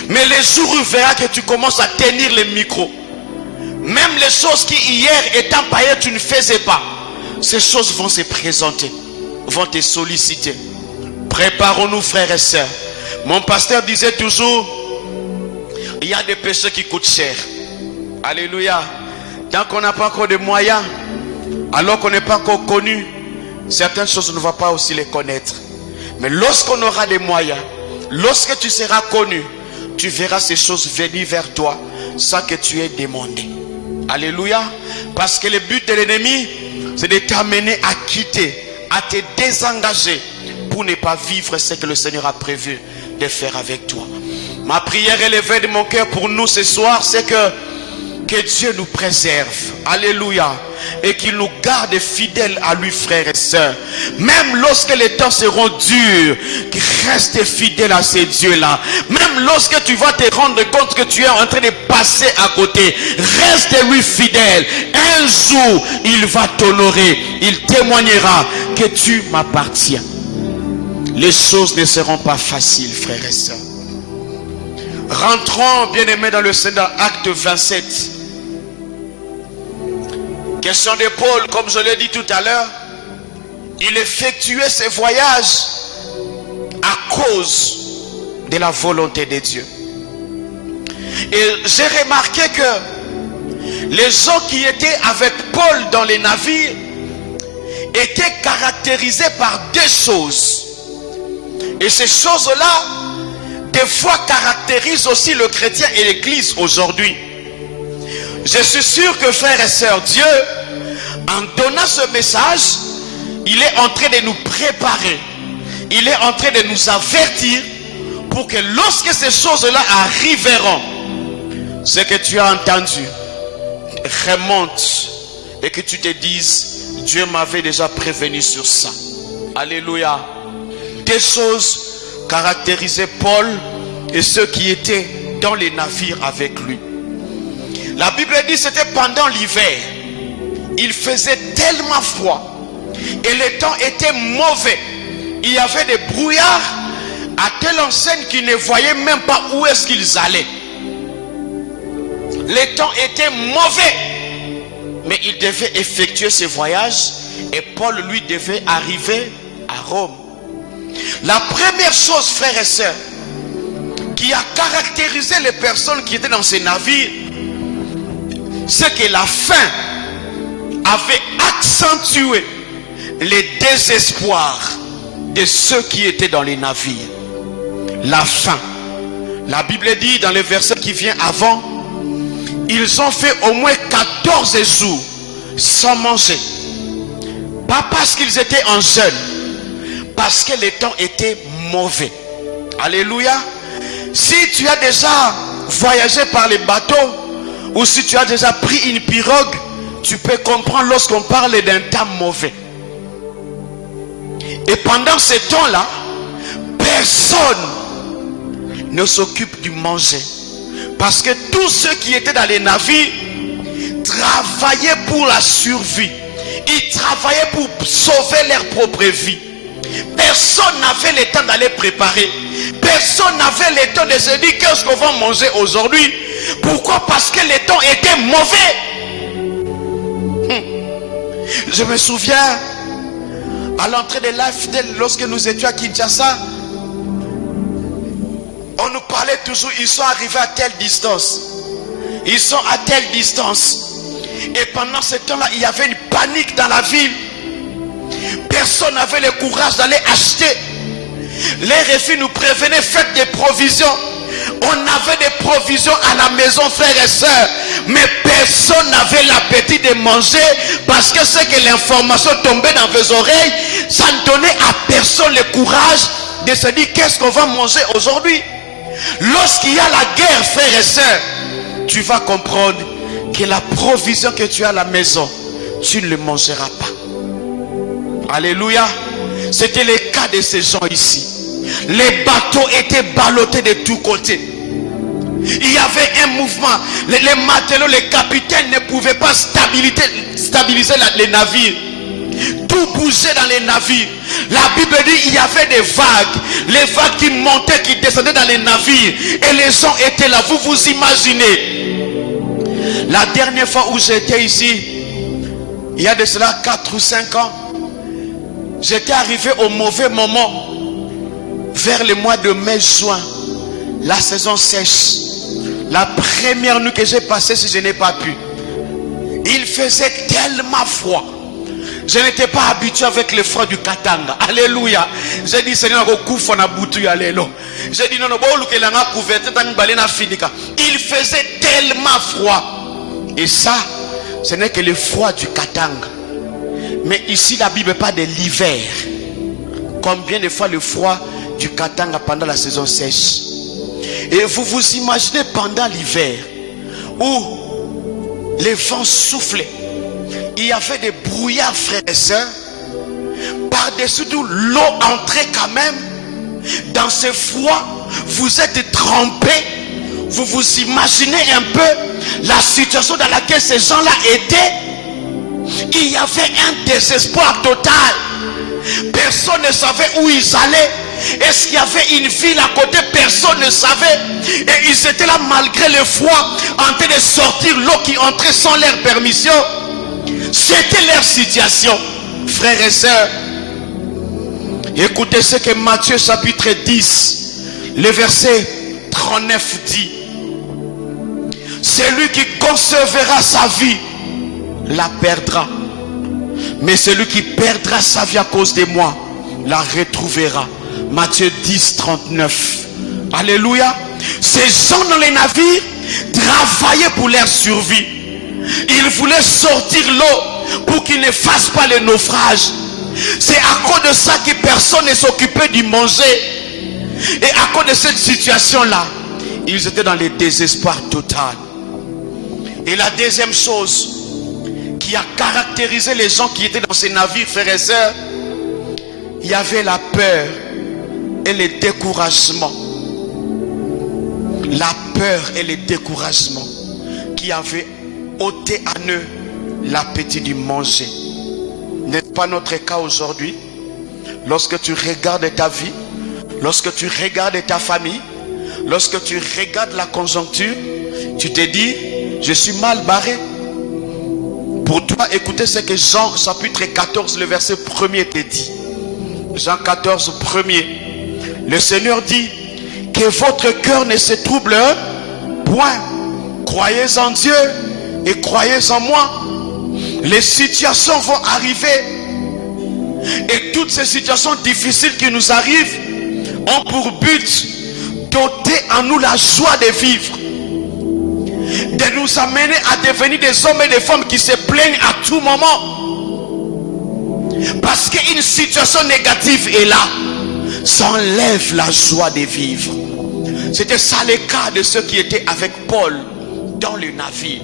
Mais les jours où il verra que tu commences à tenir les micros, même les choses qui hier étant païennes tu ne faisais pas, ces choses vont se présenter, vont te solliciter. Préparons-nous, frères et sœurs. Mon pasteur disait toujours, il y a des péchés qui coûtent cher. Alléluia. Tant qu'on n'a pas encore de moyens, alors qu'on n'est pas encore connu, certaines choses on ne va pas aussi les connaître. Mais lorsqu'on aura des moyens, lorsque tu seras connu, tu verras ces choses venir vers toi sans que tu aies demandé. Alléluia. Parce que le but de l'ennemi, c'est de t'amener à quitter, à te désengager pour ne pas vivre ce que le Seigneur a prévu de faire avec toi. Ma prière élevée de mon cœur pour nous ce soir, c'est que Dieu nous préserve. Alléluia. Et qu'il nous garde fidèles à lui, frères et sœurs. Même lorsque les temps seront durs, reste fidèle à ces dieux-là. Même lorsque tu vas te rendre compte que tu es en train de passer à côté, reste lui fidèle. Un jour, il va t'honorer. Il témoignera que tu m'appartiens. Les choses ne seront pas faciles, frères et sœurs. Rentrons, bien-aimés, dans le Seigneur, acte 27. Question de Paul, comme je l'ai dit tout à l'heure, il effectuait ses voyages à cause de la volonté de Dieu. Et j'ai remarqué que les gens qui étaient avec Paul dans les navires étaient caractérisés par deux choses. Et ces choses-là, des fois, caractérisent aussi le chrétien et l'église aujourd'hui. Je suis sûr que, frères et sœurs, Dieu, en donnant ce message, il est en train de nous préparer. Il est en train de nous avertir pour que lorsque ces choses-là arriveront, ce que tu as entendu remonte et que tu te dises, Dieu m'avait déjà prévenu sur ça. Alléluia. Des choses caractérisaient Paul et ceux qui étaient dans les navires avec lui. La Bible dit que c'était pendant l'hiver. Il faisait tellement froid et le temps était mauvais. Il y avait des brouillards à telle enseigne qu'ils ne voyaient même pas où est-ce qu'ils allaient. Le temps était mauvais, mais il devait effectuer ce voyage et Paul lui devait arriver à Rome. La première chose, frères et sœurs, qui a caractérisé les personnes qui étaient dans ces navires, c'est que la faim avait accentué les désespoirs de ceux qui étaient dans les navires. La faim. La Bible dit dans le verset qui vient avant, ils ont fait au moins 14 jours sans manger. Pas parce qu'ils étaient en jeûne, parce que les temps étaient mauvais. Alléluia. Si tu as déjà voyagé par les bateaux, ou si tu as déjà pris une pirogue, tu peux comprendre lorsqu'on parle d'un temps mauvais. Et pendant ce temps-là, personne ne s'occupe du manger. Parce que tous ceux qui étaient dans les navires travaillaient pour la survie. Ils travaillaient pour sauver leur propre vie. Personne n'avait le temps d'aller préparer. Personne n'avait le temps de se dire qu'est-ce qu'on va manger aujourd'hui. Pourquoi? Parce que le temps était mauvais. Je me souviens à l'entrée de l'AFDEL, lorsque nous étions à Kinshasa, on nous parlait toujours, ils sont arrivés à telle distance. Ils sont à telle distance. Et pendant ce temps-là, il y avait une panique dans la ville. Personne n'avait le courage d'aller acheter. Les réfugiés nous prévenaient, faites des provisions. On avait des provisions à la maison, frères et sœurs. Mais personne n'avait l'appétit de manger. Parce que c'est que l'information tombait dans vos oreilles. Ça ne donnait à personne le courage de se dire qu'est-ce qu'on va manger aujourd'hui. Lorsqu'il y a la guerre, frères et sœurs, tu vas comprendre que la provision que tu as à la maison, tu ne le mangeras pas. Alléluia. C'était le cas de ces gens ici. Les bateaux étaient ballottés de tous côtés. Il y avait un mouvement. Les matelots, les capitaines ne pouvaient pas stabiliser les navires. Tout bougeait dans les navires. La Bible dit il y avait des vagues. Les vagues qui montaient, qui descendaient dans les navires. Et les gens étaient là. Vous vous imaginez. La dernière fois où j'étais ici, il y a de cela 4 ou 5 ans, j'étais arrivé au mauvais moment. Vers le mois de mai-juin, la saison sèche. La première nuit que j'ai passée, si je n'ai pas pu, il faisait tellement froid. Je n'étais pas habitué avec le froid du Katanga. Alléluia. J'ai dit, Seigneur, j'ai dit, non, il faisait tellement froid. Et ça, ce n'est que le froid du Katanga. Mais ici, la Bible parle de l'hiver. Combien de fois le froid du Katanga pendant la saison sèche. Et vous vous imaginez pendant l'hiver où les vents soufflaient, il y avait des brouillards, frères et sœurs. Par-dessus tout, l'eau entrait quand même. Dans ce froid, vous êtes trempés. Vous vous imaginez un peu la situation dans laquelle ces gens-là étaient. Il y avait un désespoir total. Personne ne savait où ils allaient. Est-ce qu'il y avait une ville à côté? Personne ne savait. Et ils étaient là malgré le froid, en train de sortir l'eau qui entrait sans leur permission. C'était leur situation, frères et sœurs. Écoutez ce que Matthieu chapitre 10, le verset 39 dit. Celui qui conservera sa vie la perdra. Mais celui qui perdra sa vie à cause de moi la retrouvera. Matthieu 10, 39. Alléluia. Ces gens dans les navires travaillaient pour leur survie. Ils voulaient sortir l'eau pour qu'ils ne fassent pas le naufrage. C'est à cause de ça que personne ne s'occupait du manger. Et à cause de cette situation-là, ils étaient dans le désespoir total. Et la deuxième chose qui a caractérisé les gens qui étaient dans ces navires, frères et sœurs, il y avait la peur et le découragement. La peur et le découragement qui avaient ôté à eux l'appétit du manger. N'est-ce pas notre cas aujourd'hui? Lorsque tu regardes ta vie, lorsque tu regardes ta famille, lorsque tu regardes la conjoncture, tu te dis, je suis mal barré. Pour toi, écoutez ce que Jean chapitre 14, le verset 1er te dit. Jean 14, 1er. Le Seigneur dit, que votre cœur ne se trouble point. Croyez en Dieu et croyez en moi. Les situations vont arriver. Et toutes ces situations difficiles qui nous arrivent ont pour but d'ôter en nous la joie de vivre. De nous amener à devenir des hommes et des femmes qui se plaignent à tout moment. Parce qu'une situation négative est là, ça enlève la joie de vivre. C'était ça le cas de ceux qui étaient avec Paul dans le navire.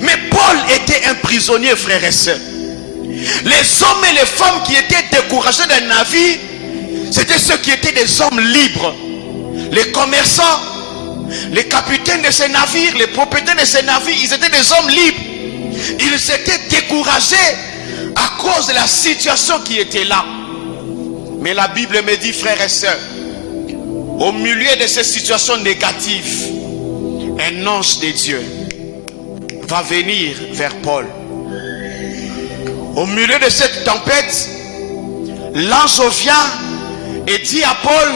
Mais Paul était un prisonnier, frères et sœurs. Les hommes et les femmes qui étaient découragés d'un navire, c'était ceux qui étaient des hommes libres. Les commerçants, les capitaines de ces navires, les propriétaires de ces navires, ils étaient des hommes libres. Ils étaient découragés à cause de la situation qui était là. Mais la Bible me dit, frères et sœurs, au milieu de ces situations négatives, un ange de Dieu va venir vers Paul. Au milieu de cette tempête, l'ange vient et dit à Paul,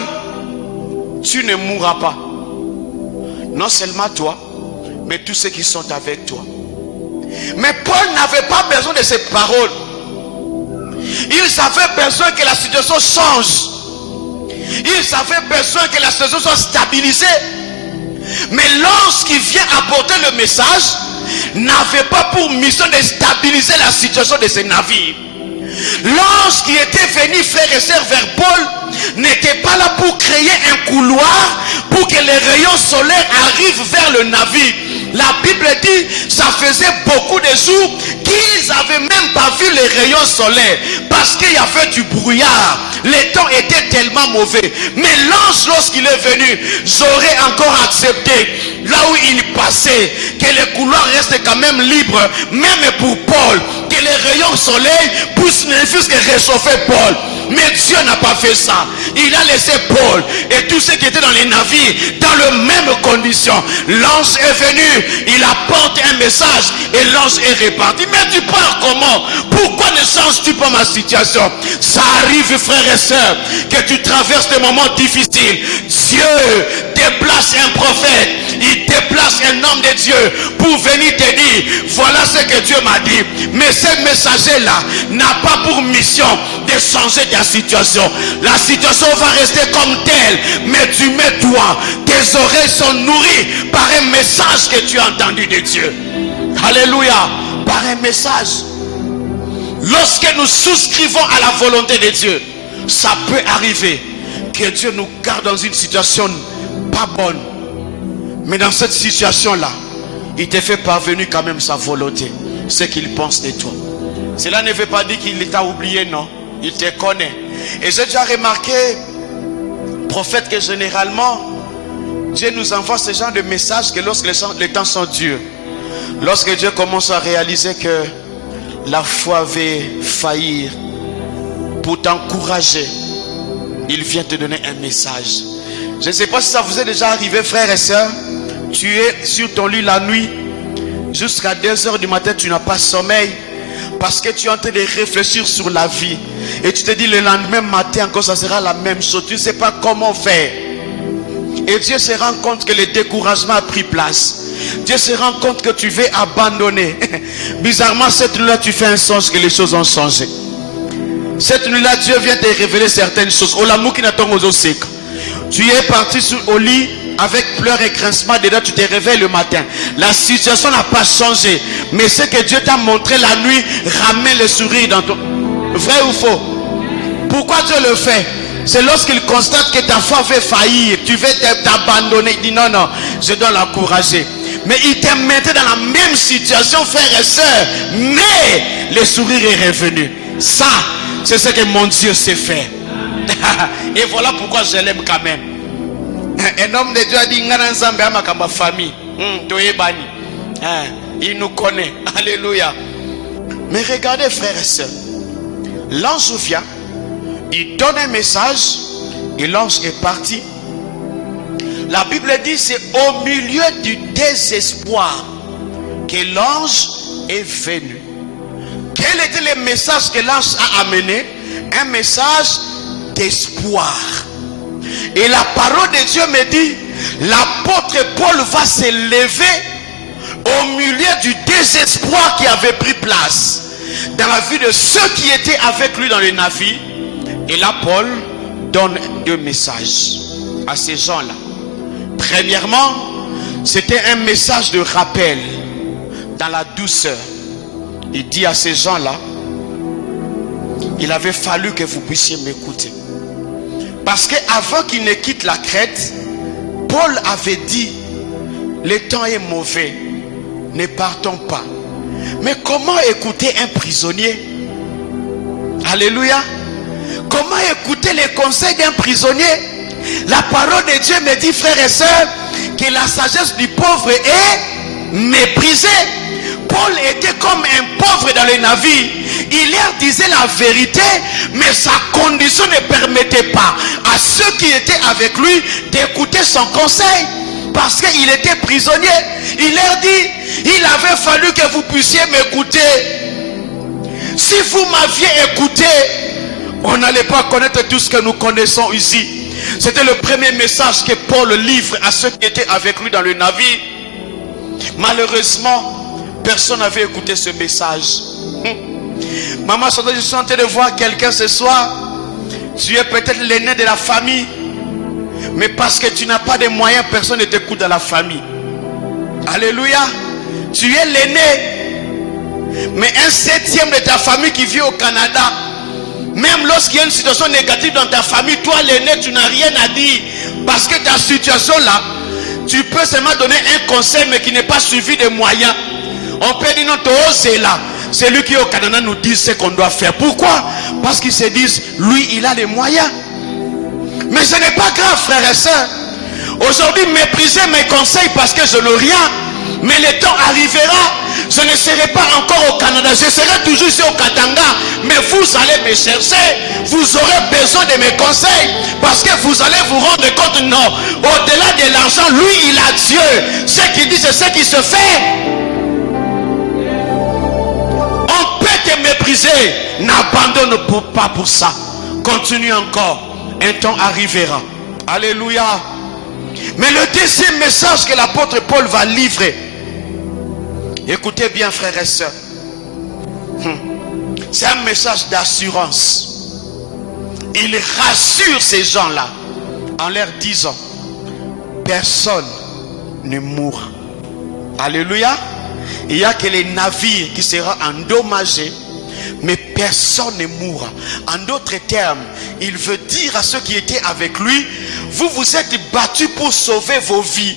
tu ne mourras pas. Non seulement toi, mais tous ceux qui sont avec toi. Mais Paul n'avait pas besoin de ces paroles. Ils avaient besoin que la situation change. Ils avaient besoin que la situation soit stabilisée. Mais l'ange qui vient apporter le message n'avait pas pour mission de stabiliser la situation de ces navires. L'ange qui était venu, frères et sœurs, vers Paul n'était pas là pour créer un couloir pour que les rayons solaires arrivent vers le navire. La Bible dit, ça faisait beaucoup de jours qu'ils n'avaient même pas vu les rayons solaires parce qu'il y avait du brouillard. Le temps était tellement mauvais. Mais l'ange, lorsqu'il est venu, j'aurais encore accepté, là où il passait, que le couloir reste quand même libre, même pour Paul, que les rayons soleil puissent ne fût-ce que réchauffer Paul. Mais Dieu n'a pas fait ça. Il a laissé Paul et tous ceux qui étaient dans les navires dans les mêmes conditions. L'ange est venu, il apporte un message et l'ange est reparti. Mais tu pars comment? Pourquoi ne changes-tu pas ma situation? Ça arrive, frères et sœurs, que tu traverses des moments difficiles. Dieu déplace un prophète, il déplace un homme de Dieu pour venir te dire, voilà ce que Dieu m'a dit. Mais ce messager-là n'a pas pour mission de changer ta situation. La situation va rester comme telle, mais tu mets toi, tes oreilles sont nourries par un message que tu as entendu de Dieu. Alléluia, par un message. Lorsque nous souscrivons à la volonté de Dieu, ça peut arriver que Dieu nous garde dans une situation pas bonne, mais dans cette situation-là, il te fait parvenir quand même sa volonté, ce qu'il pense de toi. Cela ne veut pas dire qu'il t'a oublié, non. Il te connaît. Et j'ai déjà remarqué, prophète, que généralement, Dieu nous envoie ce genre de message que lorsque les temps sont durs, lorsque Dieu commence à réaliser que la foi va faillir, pour t'encourager, il vient te donner un message. Je ne sais pas si ça vous est déjà arrivé, frères et sœurs. Tu es sur ton lit la nuit, jusqu'à 2h du matin, tu n'as pas sommeil, parce que tu es en train de réfléchir sur la vie. Et tu te dis le lendemain matin encore, ça sera la même chose. Tu ne sais pas comment faire. Et Dieu se rend compte que le découragement a pris place. Dieu se rend compte que tu veux abandonner. Bizarrement, cette nuit-là, tu fais un songe que les choses ont changé. Cette nuit-là, Dieu vient te révéler certaines choses. Tu es parti au lit avec pleurs et grincements dedans, tu te réveilles le matin. La situation n'a pas changé. Mais ce que Dieu t'a montré la nuit ramène le sourire dans ton... Vrai ou faux? Pourquoi Dieu le fait? C'est lorsqu'il constate que ta foi veut faillir, tu veux t'abandonner. Il dit non, non, je dois l'encourager. Mais il t'a maintenu dans la même situation, frères et sœurs. Mais le sourire est revenu. Ça, c'est ce que mon Dieu sait faire. Et voilà pourquoi je l'aime quand même. Un homme de Dieu a dit famille. Il nous connaît. Alléluia. Mais regardez, frères et sœurs, l'ange vient, il donne un message et l'ange est parti. La Bible dit c'est au milieu du désespoir que l'ange est venu. Quel était le message que l'ange a amené? Un message d'espoir. Et la parole de Dieu me dit, l'apôtre Paul va se lever au milieu du désespoir qui avait pris place dans la vie de ceux qui étaient avec lui dans le navire. Et là, Paul donne deux messages à ces gens-là. Premièrement, c'était un message de rappel dans la douceur. Il dit à ces gens-là, il avait fallu que vous puissiez m'écouter. Parce qu'avant qu'il ne quitte la Crète, Paul avait dit, le temps est mauvais, ne partons pas. Mais comment écouter un prisonnier? Alléluia. Comment écouter les conseils d'un prisonnier? La parole de Dieu me dit, frères et sœurs, que la sagesse du pauvre est méprisée. Paul était comme un pauvre dans le navire. Il leur disait la vérité, mais sa condition ne permettait pas à ceux qui étaient avec lui d'écouter son conseil, parce qu'il était prisonnier. Il leur dit, il avait fallu que vous puissiez m'écouter. Si vous m'aviez écouté, on n'allait pas connaître tout ce que nous connaissons ici. C'était le premier message que Paul livre à ceux qui étaient avec lui dans le navire. Malheureusement, personne n'avait écouté ce message. Maman, je suis en train de voir quelqu'un ce soir. Tu es peut-être l'aîné de la famille, mais parce que tu n'as pas de moyens, personne ne t'écoute dans la famille. Alléluia. Tu es l'aîné, mais un septième de ta famille qui vit au Canada, même lorsqu'il y a une situation négative dans ta famille, toi l'aîné, tu n'as rien à dire. Parce que ta situation là, tu peux seulement donner un conseil, mais qui n'est pas suivi de moyens. On peut dire non, c'est là. C'est lui qui est au Canada nous dit ce qu'on doit faire. Pourquoi? Parce qu'ils se disent, lui il a les moyens. Mais ce n'est pas grave, frères et sœurs. Aujourd'hui, méprisez mes conseils parce que je n'ai rien. Mais le temps arrivera, je ne serai pas encore au Canada, je serai toujours ici au Katanga. Mais vous allez me chercher, vous aurez besoin de mes conseils, parce que vous allez vous rendre compte, non, au-delà de l'argent, lui il a Dieu. Ce qu'il dit, c'est ce qui se fait. On peut te mépriser, n'abandonne pas pour ça. Continue encore, un temps arrivera. Alléluia. Mais le deuxième message que l'apôtre Paul va livrer, écoutez bien, frères et sœurs, c'est un message d'assurance. Il rassure ces gens-là en leur disant, personne ne mourra. Alléluia. Il n'y a que les navires qui seront endommagés, mais personne ne mourra. En d'autres termes, il veut dire à ceux qui étaient avec lui, vous vous êtes battus pour sauver vos vies.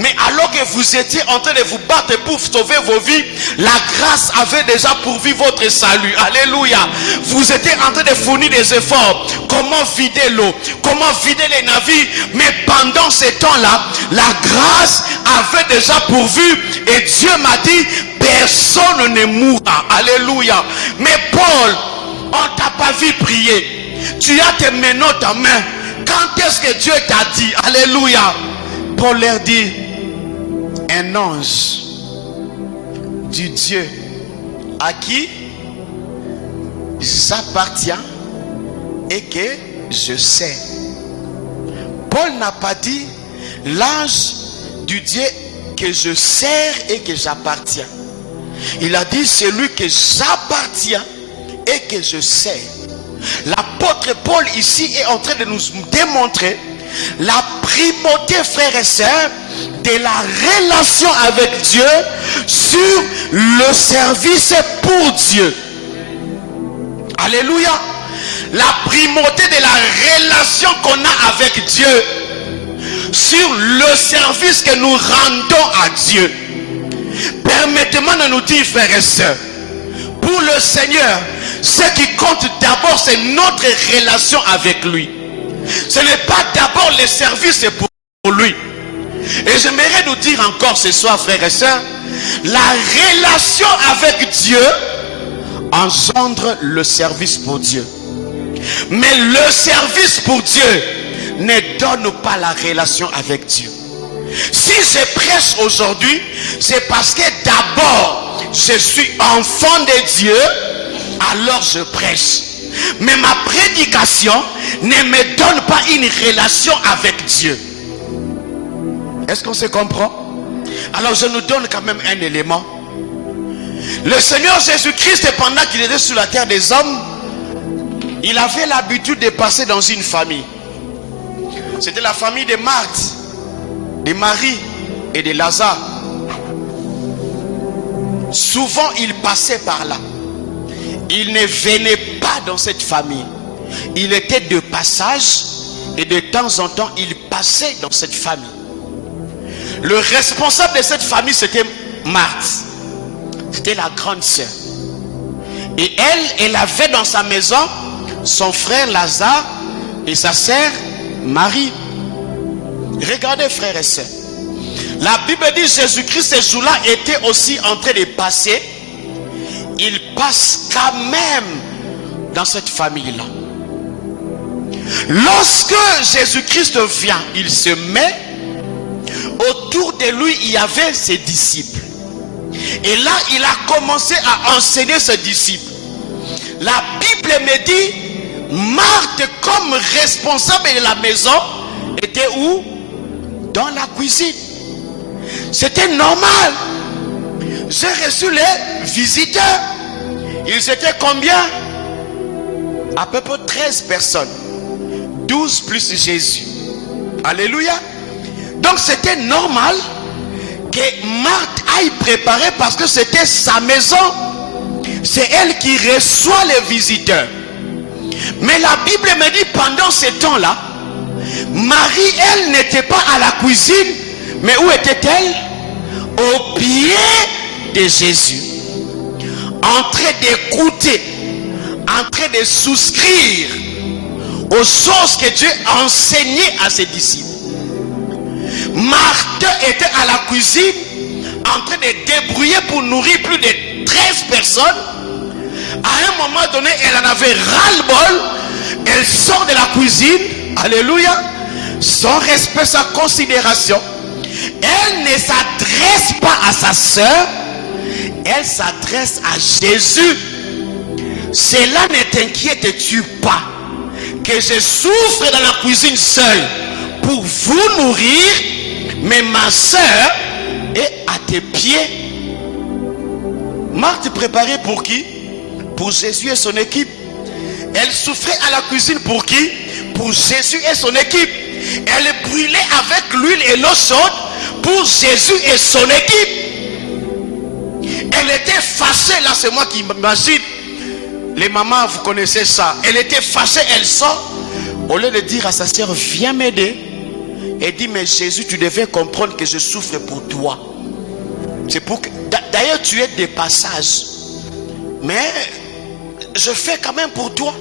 Mais alors que vous étiez en train de vous battre pour sauver vos vies, la grâce avait déjà pourvu votre salut. Alléluia. Vous étiez en train de fournir des efforts. Comment vider l'eau, comment vider les navires. Mais pendant ces temps-là, la grâce avait déjà pourvu. Et Dieu m'a dit, personne ne mourra. Alléluia. Mais Paul, on t'a pas vu prier. Tu as tes menottes en main. Quand est-ce que Dieu t'a dit? Alléluia. Paul leur dit, un ange du Dieu à qui j'appartiens et que je sais. Paul n'a pas dit l'ange du Dieu que je sers et que j'appartiens. Il a dit celui que j'appartiens et que je sais. L'apôtre Paul ici est en train de nous démontrer la primauté, frères et sœurs, de la relation avec Dieu sur le service pour Dieu. Alléluia. La primauté de la relation qu'on a avec Dieu sur le service que nous rendons à Dieu. Permettez-moi de nous dire, frères et sœurs, pour le Seigneur, ce qui compte d'abord, c'est notre relation avec lui. Ce n'est pas d'abord les services pour lui. Et j'aimerais nous dire encore ce soir, frères et sœurs, la relation avec Dieu engendre le service pour Dieu. Mais le service pour Dieu ne donne pas la relation avec Dieu. Si je prêche aujourd'hui, c'est parce que d'abord je suis enfant de Dieu, alors je prêche. Mais ma prédication ne me donne pas une relation avec Dieu. Est-ce qu'on se comprend? Alors je nous donne quand même un élément. Le Seigneur Jésus-Christ, pendant qu'il était sur la terre des hommes, il avait l'habitude de passer dans une famille. C'était la famille de Marthe, de Marie et de Lazare. Souvent il passait par là. Il ne venait pas pas dans cette famille. Il était de passage et de temps en temps, il passait dans cette famille. Le responsable de cette famille, c'était Marthe. C'était la grande sœur. Et elle avait dans sa maison son frère Lazare et sa sœur Marie. Regardez, frères et sœurs. La Bible dit Jésus-Christ, ce jour-là, était aussi en train de passer. Il passe quand même dans cette famille-là. Lorsque Jésus-Christ vient, il se met. Autour de lui, il y avait ses disciples. Et là, il a commencé à enseigner ses disciples. La Bible me dit, Marthe, comme responsable de la maison, était où? Dans la cuisine. C'était normal. J'ai reçu les visiteurs. Ils étaient combien? À peu près 13 personnes. 12 plus Jésus. Alléluia. Donc c'était normal que Marthe aille préparer parce que c'était sa maison. C'est elle qui reçoit les visiteurs. Mais la Bible me dit pendant ce temps-là, Marie, elle n'était pas à la cuisine, mais où était-elle? Au pied de Jésus. En train d'écouter, en train de souscrire aux choses que Dieu enseignait à ses disciples. Marthe était à la cuisine en train de débrouiller pour nourrir plus de 13 personnes. À un moment donné, elle en avait ras-le-bol. Elle sort de la cuisine. Alléluia. Sans respect, sans considération. Elle ne s'adresse pas à sa soeur. Elle s'adresse à Jésus. Cela ne t'inquiète-tu pas que je souffre dans la cuisine seule pour vous nourrir, mais ma soeur est à tes pieds. Marthe préparait pour qui? Pour Jésus et son équipe. Elle souffrait à la cuisine pour qui? Pour Jésus et son équipe. Elle brûlait avec l'huile et l'eau chaude pour Jésus et son équipe. Elle était fâchée, là c'est moi qui m'imagine. Les mamans, vous connaissez ça. Elle était fâchée, elle sort. Au lieu de dire à sa sœur, viens m'aider. Elle dit, mais Jésus, tu devais comprendre que je souffre pour toi. C'est pour que... D'ailleurs, tu es de passage. Mais je fais quand même pour toi.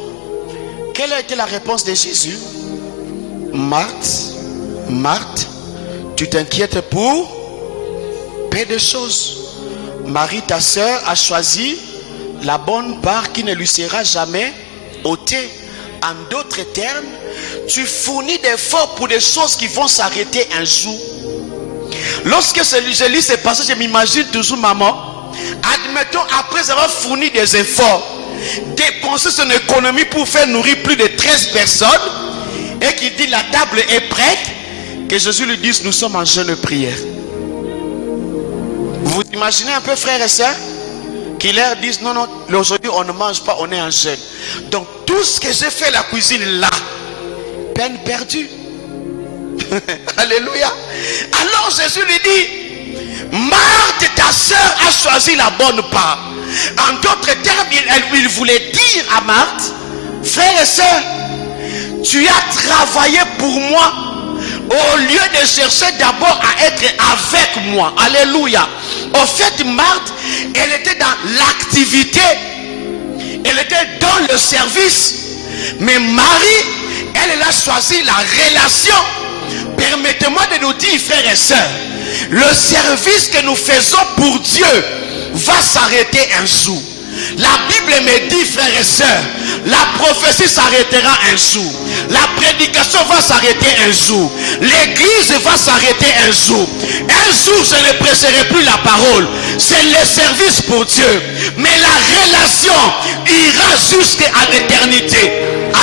Quelle a été la réponse de Jésus? Marthe, Marthe, tu t'inquiètes pour peu de choses. Marie, ta sœur, a choisi la bonne part qui ne lui sera jamais ôtée. En d'autres termes, tu fournis des efforts pour des choses qui vont s'arrêter un jour. Lorsque je lis ces passages, je m'imagine toujours maman, admettons, après avoir fourni des efforts, dépenser son économie pour faire nourrir plus de 13 personnes, et qui dit la table est prête, que Jésus lui dise nous sommes en jeûne de prière. Vous imaginez un peu, frères et sœurs, qui leur disent non, non, aujourd'hui on ne mange pas, on est en jeûne. Donc tout ce que j'ai fait la cuisine là, peine perdue. Alléluia. Alors Jésus lui dit, Marthe, ta soeur a choisi la bonne part. En d'autres termes, il voulait dire à Marthe, frère et sœur, tu as travaillé pour moi au lieu de chercher d'abord à être avec moi. Alléluia. En fait, Marthe, elle était dans l'activité, elle était dans le service. Mais Marie, elle a choisi la relation. Permettez-moi de nous dire, frères et sœurs, le service que nous faisons pour Dieu va s'arrêter un jour. La Bible me dit, frères et sœurs, la prophétie s'arrêtera un jour. La prédication va s'arrêter un jour. L'église va s'arrêter un jour. Un jour, je ne prêcherai plus la parole. C'est le service pour Dieu. Mais la relation ira jusqu'à l'éternité.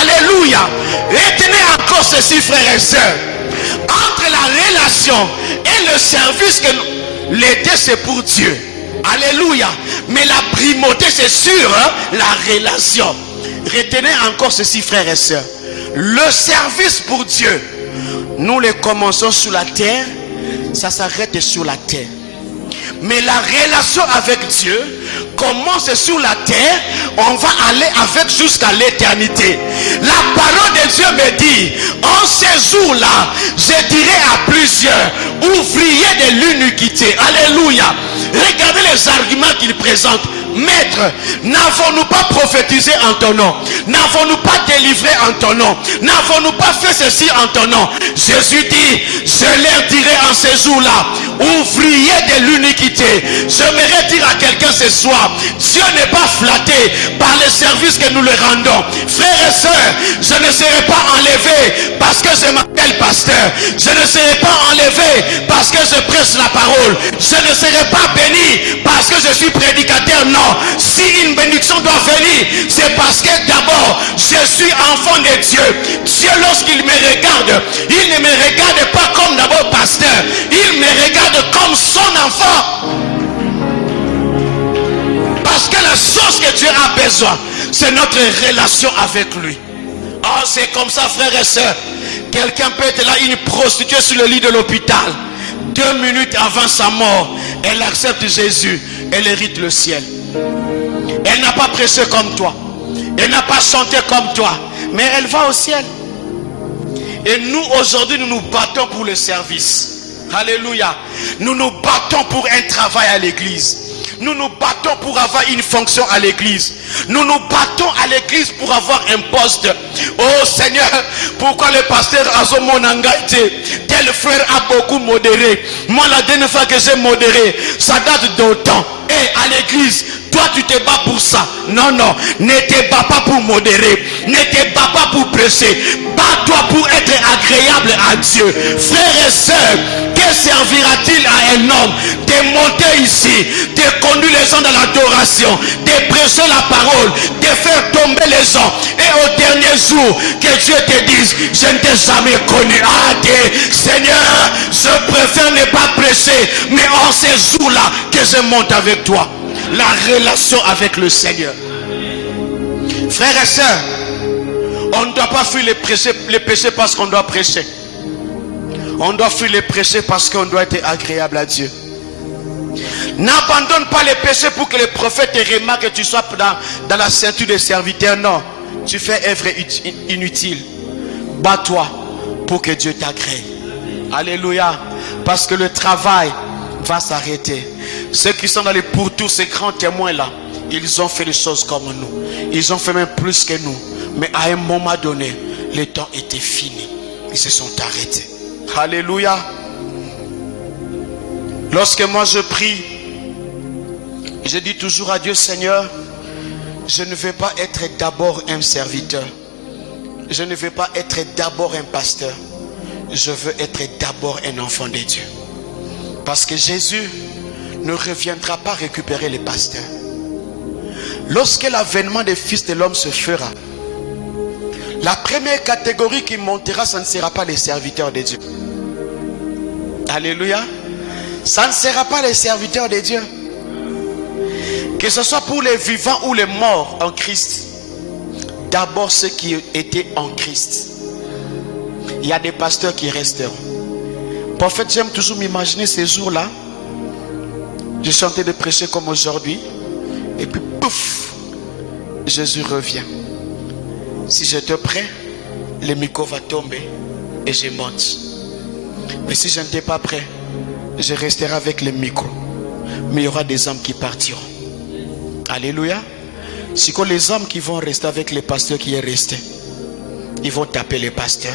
Alléluia. Retenez encore ceci, frères et sœurs. Entre la relation et le service que nous... L'été, c'est pour Dieu. Alléluia. Mais la primauté, c'est sûr, hein, la relation. Retenez encore ceci, frères et sœurs. Le service pour Dieu, nous le commençons sur la terre, ça s'arrête sur la terre. Mais la relation avec Dieu commence sur la terre, on va aller avec jusqu'à l'éternité. La parole de Dieu me dit, en ces jours-là, je dirai à plusieurs, ouvriers de l'iniquité. Alléluia. Regardez les arguments qu'il présente. Maître, n'avons-nous pas prophétisé en ton nom? N'avons-nous pas délivré en ton nom? N'avons-nous pas fait ceci en ton nom? Jésus dit, je leur dirai en ces jours-là, ouvriers de l'iniquité. J'aimerais dire à quelqu'un ce soir, Dieu n'est pas flatté par les services que nous lui rendons. Frères et sœurs, je ne serai pas enlevé parce que je m'appelle pasteur. Je ne serai pas enlevé parce que je prêche la parole. Je ne serai pas béni parce que je suis prédicateur. Non. Si une bénédiction doit venir, c'est parce que d'abord je suis enfant de Dieu. Dieu, lorsqu'il me regarde, il ne me regarde pas comme d'abord pasteur, il me regarde comme son enfant. Parce que la chose que Dieu a besoin, c'est notre relation avec lui. Oh, c'est comme ça, frères et sœurs. Quelqu'un peut être là, une prostituée sur le lit de l'hôpital. 2 minutes avant sa mort, elle accepte Jésus, elle hérite le ciel. Elle n'a pas prêché comme toi, elle n'a pas chanté comme toi, mais elle va au ciel. Et nous aujourd'hui, nous nous battons pour le service. Alléluia. Nous nous battons pour un travail à l'église. Nous nous battons pour avoir une fonction à l'église. Nous nous battons à l'église pour avoir un poste. Oh Seigneur, pourquoi le pasteur Azomonangaïté, tel frère a beaucoup modéré. Moi, la dernière fois que j'ai modéré, ça date d'autant. Et à l'église, toi tu te bats pour ça. Non, non, ne te bats pas pour modérer. Ne te bats pas pour prêcher. Bats-toi pour être agréable à Dieu. Frères et sœurs, que servira-t-il à un homme de monter ici, de conduire les gens dans l'adoration, de prêcher la parole, de faire tomber les gens, et au dernier jour que Dieu te dise, je ne t'ai jamais connu. Ah, Seigneur, je préfère ne pas prêcher, mais en ces jours-là que je monte avec toi. La relation avec le Seigneur. Frères et sœurs, on ne doit pas fuir les péchés parce qu'on doit prêcher. On doit fuir les péchés parce qu'on doit être agréable à Dieu. N'abandonne pas les péchés pour que les prophètes te remarquent que tu sois dans la ceinture des serviteurs. Non, tu fais œuvre inutile. Bats-toi pour que Dieu t'agrée. Alléluia. Parce que le travail va s'arrêter. Ceux qui sont dans les pourtours, ces grands témoins-là, ils ont fait des choses comme nous. Ils ont fait même plus que nous. Mais à un moment donné, le temps était fini. Ils se sont arrêtés. Alléluia. Lorsque moi je prie, je dis toujours à Dieu, Seigneur, je ne veux pas être d'abord un serviteur. Je ne veux pas être d'abord un pasteur. Je veux être d'abord un enfant de Dieu. Parce que Jésus ne reviendra pas récupérer les pasteurs. Lorsque l'avènement des fils de l'homme se fera, la première catégorie qui montera, ce ne sera pas les serviteurs de Dieu. Alléluia. Ça ne sera pas les serviteurs de Dieu. Que ce soit pour les vivants ou les morts en Christ. D'abord ceux qui étaient en Christ. Il y a des pasteurs qui resteront. Prophète, j'aime toujours m'imaginer ces jours-là. Je suis en train de prêcher comme aujourd'hui. Et puis pouf, Jésus revient. Si j'étais prêt, le micro va tomber et je monte. Mais si je n'étais pas prêt, je resterai avec le micro. Mais il y aura des hommes qui partiront. Alléluia. C'est que les hommes qui vont rester avec les pasteurs qui est resté, ils vont taper les pasteurs.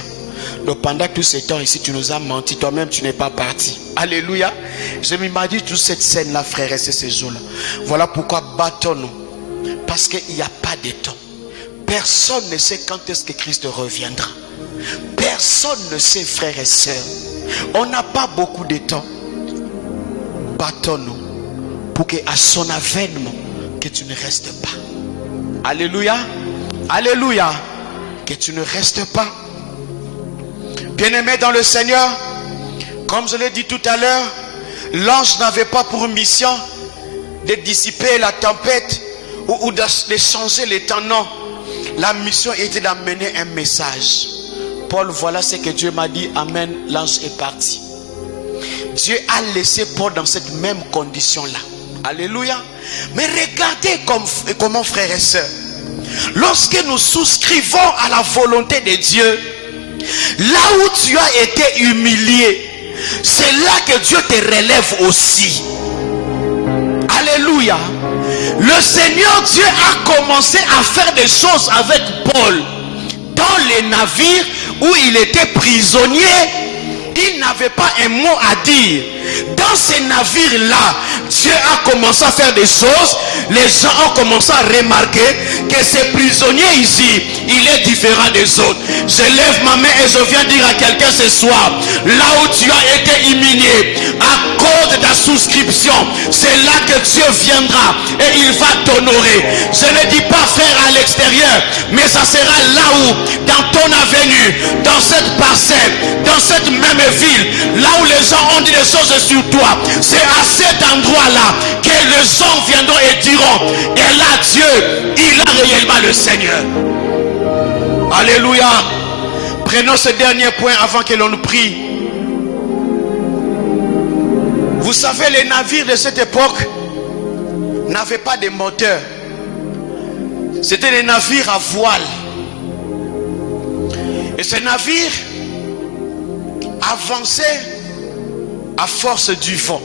Donc pendant tout ce temps ici, tu nous as menti, toi-même tu n'es pas parti. Alléluia. Je m'imagine toute cette scène-là, frères et sœurs, ces jours-là. Voilà pourquoi battons-nous. Parce qu'il n'y a pas de temps. Personne ne sait quand est-ce que Christ reviendra. Personne ne sait, frères et sœurs. On n'a pas beaucoup de temps. Battons-nous pour qu'à son avènement, que tu ne restes pas. Alléluia. Alléluia. Que tu ne restes pas. Bien-aimés dans le Seigneur, comme je l'ai dit tout à l'heure, l'ange n'avait pas pour mission de dissiper la tempête ou de changer les temps. Non, la mission était d'amener un message. Paul, voilà ce que Dieu m'a dit. Amen, l'ange est parti. Dieu a laissé Paul dans cette même condition-là. Alléluia. Mais regardez comment, frères et sœurs, lorsque nous souscrivons à la volonté de Dieu, là où tu as été humilié, c'est là que Dieu te relève aussi. Alléluia. Le Seigneur Dieu a commencé à faire des choses avec Paul dans les navires où il était prisonnier. Il n'avait pas un mot à dire. Dans ces navires-là, Dieu a commencé à faire des choses. Les gens ont commencé à remarquer que ce prisonnier ici, il est différent des autres. Je lève ma main et je viens dire à quelqu'un ce soir, là où tu as été humilié, à cause de ta souscription, c'est là que Dieu viendra et il va t'honorer. Je ne dis pas frère à l'extérieur, mais ça sera là où, dans ton avenue, dans cette parcelle, dans cette même ville, là où les gens ont dit des choses sur toi, c'est à cet endroit-là que les gens viendront et diront, et là Dieu, il a réellement le Seigneur. Alléluia. Prenons ce dernier point avant que l'on nous prie. Vous savez, les navires de cette époque n'avaient pas de moteur. C'était des navires à voile. Et ces navires avançaient à force du vent.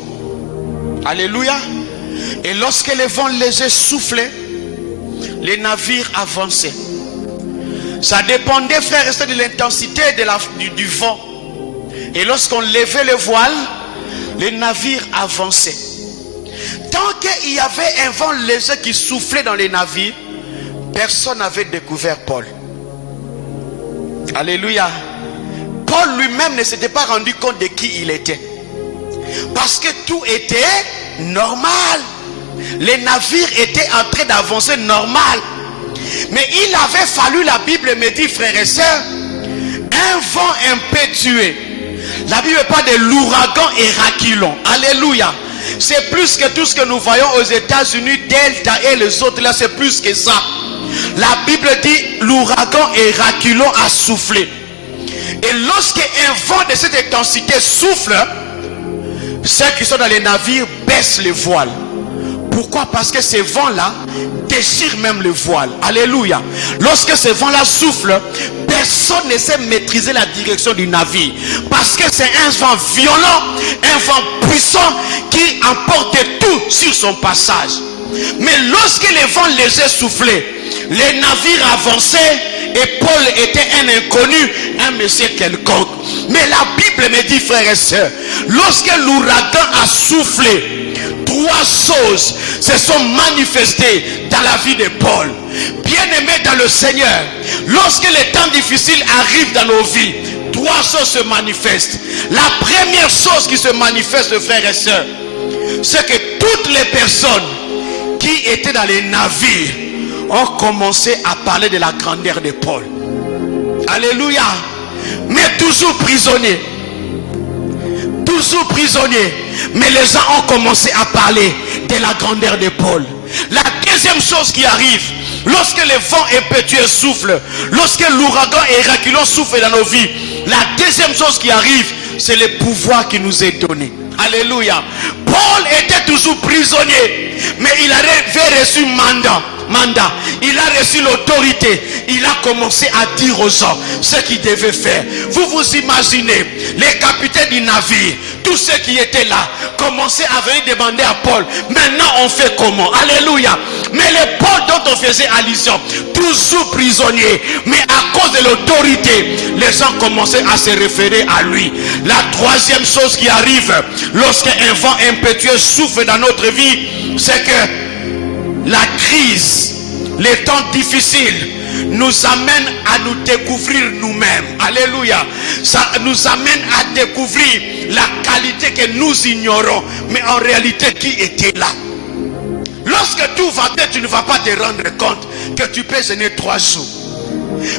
Alléluia. Et lorsque les vents légers soufflaient, les navires avançaient. Ça dépendait, frères et sœurs, de l'intensité du vent. Et lorsqu'on levait le voile, les navires avançaient. Tant qu'il y avait un vent léger qui soufflait dans les navires, personne n'avait découvert Paul. Alléluia. Paul lui-même ne s'était pas rendu compte de qui il était. Parce que tout était normal. Les navires étaient en train d'avancer normal. Mais il avait fallu, la Bible me dit, frères et sœurs, un vent impétueux. La Bible parle de l'ouragan Héraclon. Alléluia. C'est plus que tout ce que nous voyons aux États-Unis, Delta et les autres là, c'est plus que ça. La Bible dit l'ouragan Héraclon a soufflé. Et lorsque un vent de cette intensité souffle, ceux qui sont dans les navires baissent les voiles. Pourquoi? Parce que ces vents-là déchirent même le voile. Alléluia. Lorsque ces vents-là soufflent, personne ne sait maîtriser la direction du navire. Parce que c'est un vent violent, un vent puissant qui emporte tout sur son passage. Mais lorsque les vents légers soufflaient, les navires avançaient et Paul était un inconnu, un monsieur quelconque. Mais la Bible me dit, frères et sœurs, lorsque l'ouragan a soufflé, trois choses se sont manifestées dans la vie de Paul. Bien-aimé dans le Seigneur, lorsque les temps difficiles arrivent dans nos vies, trois choses se manifestent. La première chose qui se manifeste, frères et sœurs, c'est que toutes les personnes qui étaient dans les navires ont commencé à parler de la grandeur de Paul. Alléluia. Mais toujours prisonniers. Toujours prisonniers. Mais les gens ont commencé à parler de la grandeur de Paul. La deuxième chose qui arrive, lorsque les vents impétueux soufflent, lorsque l'ouragan Héraclon souffle dans nos vies, la deuxième chose qui arrive, c'est le pouvoir qui nous est donné. Alléluia. Paul était toujours prisonnier, mais il avait reçu mandat. Il a reçu l'autorité. Il a commencé à dire aux gens ce qu'ils devaient faire. Vous imaginez, les capitaines du navire, tous ceux qui étaient là, commençaient à venir demander à Paul, maintenant on fait comment? Alléluia. Mais le Paul dont on faisait allusion, toujours prisonnier, mais à cause de l'autorité, les gens commençaient à se référer à lui. La troisième chose qui arrive, lorsqu'un vent impétueux souffle dans notre vie, c'est que la crise, les temps difficiles nous amènent à nous découvrir nous-mêmes. Alléluia. Ça nous amène à découvrir la qualité que nous ignorons, mais en réalité qui était là. Lorsque tout va bien, tu ne vas pas te rendre compte que tu peux jeûner 3 jours.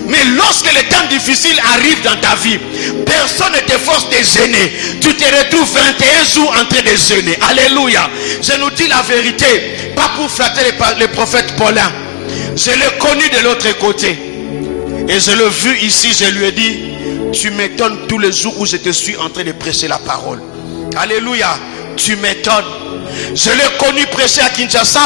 Mais lorsque les temps difficiles arrivent dans ta vie, personne ne te force de jeûner. Tu te retrouves 21 jours en train de jeûner. Alléluia. Je nous dis la vérité, pas pour flatter le prophète Paulin. Je l'ai connu de l'autre côté. Et je l'ai vu ici, je lui ai dit, tu m'étonnes tous les jours où je te suis en train de prêcher la parole. Alléluia. Tu m'étonnes. Je l'ai connu prêcher à Kinshasa,